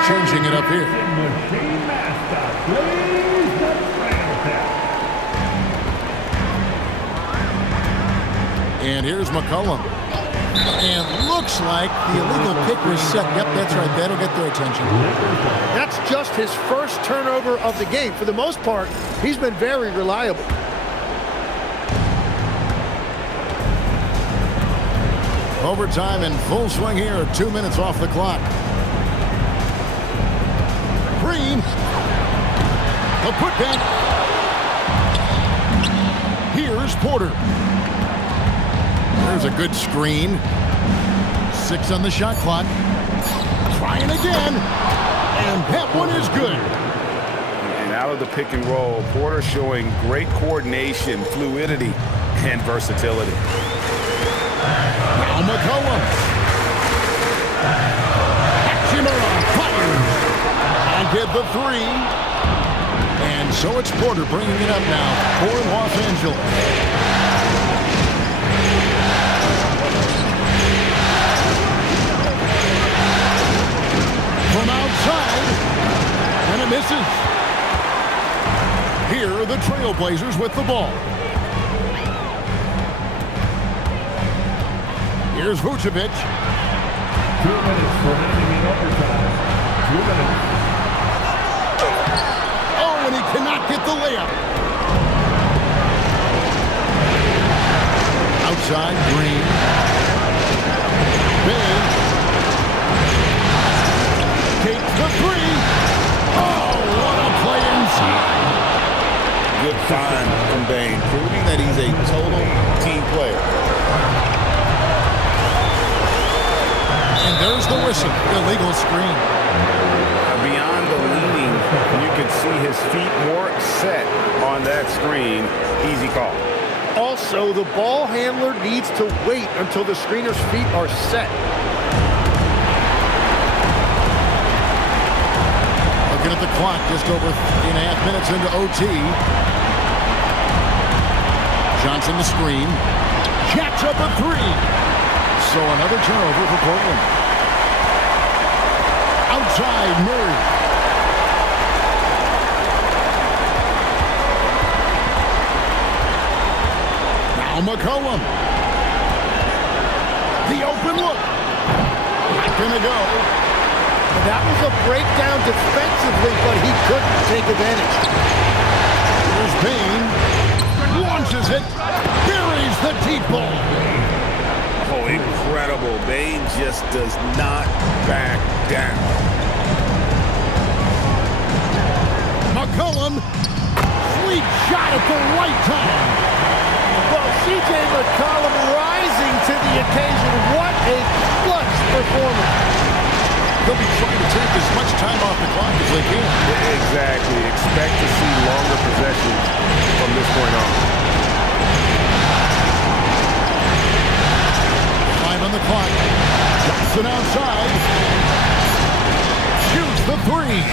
Changing it up here. Machine Master, please the trail. And here's McCollum. And looks like the illegal pick was set. Yep, that's right. That'll get their attention. That's just his first turnover of the game. For the most part, he's been very reliable. Overtime in full swing here. 2 minutes off the clock. Green. The putback. Here's Porter. There's a good screen. 6 on the shot clock. Trying again. And that one is good. And out of the pick and roll, Porter showing great coordination, fluidity, and versatility. Now McCollum. Hachimura fires. And get the 3. And so it's Porter bringing it up now for Los Angeles. Blazers with the ball. Here's Vucevic. 2 minutes remaining in overtime. 2 minutes. Oh, and he cannot get the layup. Outside, Green. Big. Takes the three. Oh, what a play inside. Good find from Bane, proving that he's a total team player. And there's the whistle. Illegal screen. Beyond the leaning, you could see his feet more set on that screen. Easy call. Also, the ball handler needs to wait until the screener's feet are set. Looking at the clock, just over 3.5 minutes into OT. Johnson the screen. Jacks up a three. So another turnover for Portland. Outside, Murray. Now McCollum. The open look. Not gonna go. That was a breakdown defensively, but he couldn't take advantage. Here's Bane. Launches it. Buries the deep ball. Oh, incredible. Bane just does not back down. McCollum. Sweet shot at the right time. Well, C.J. McCollum rising to the occasion. What a clutch performance. They'll be trying to take as much time off the clock as they can. Exactly. Expect to see longer possessions from this point on. 5 on the clock. Johnson outside. Shoots the three.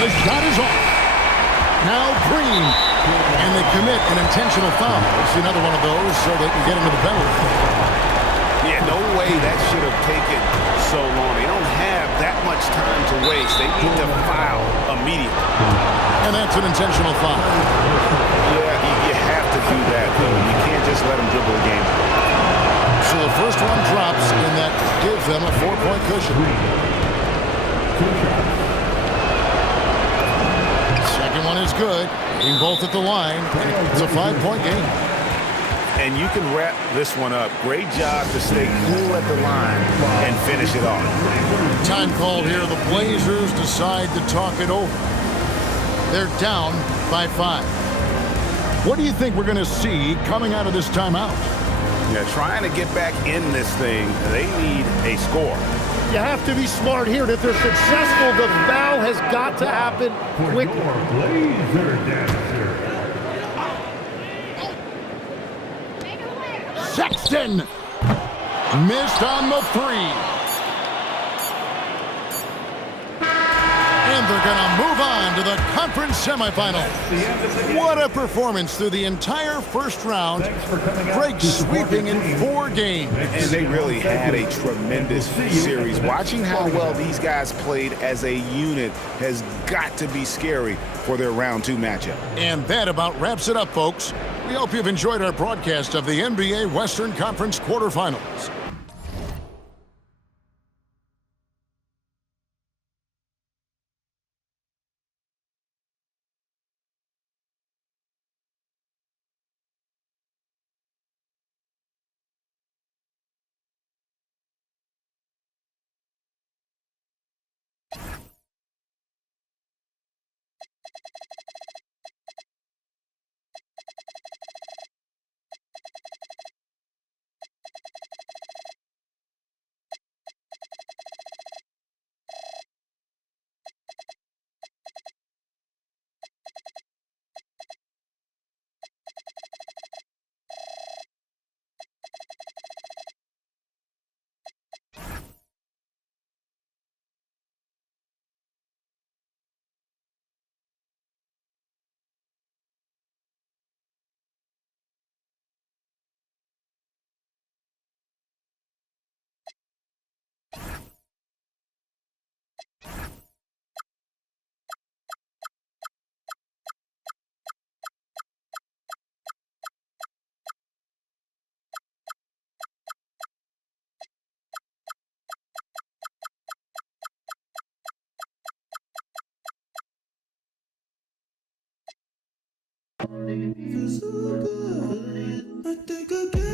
The shot is off. Now Green. And they commit an intentional foul. It's another one of those so they can get into the penalty. Yeah, no way that should have taken so long. They don't have that much time to waste. They need to foul immediately. And that's an intentional foul. Yeah, you have to do that, though. You can't just let them dribble a game. So the first one drops, and that gives them a 4-point cushion. Second one is good. Hitting both at the line. It's a 5-point game. And you can wrap this one up. Great job to stay cool at the line and finish it off. Time called here. The Blazers decide to talk it over. They're down by 5. What do you think we're going to see coming out of this timeout? Yeah, trying to get back in this thing, they need a score. You have to be smart here. And if they're successful, the foul has got to happen quickly. Blazer dancer. Sexton missed on the three. And they're going to move on to the conference semifinal. What a performance through the entire first round. Great sweeping in 4 games. And they really had a tremendous series. Watching how well these guys played as a unit has got to be scary for their round 2 matchup. And that about wraps it up, folks. We hope you've enjoyed our broadcast of the NBA Western Conference quarterfinals. Feels so good. I think I get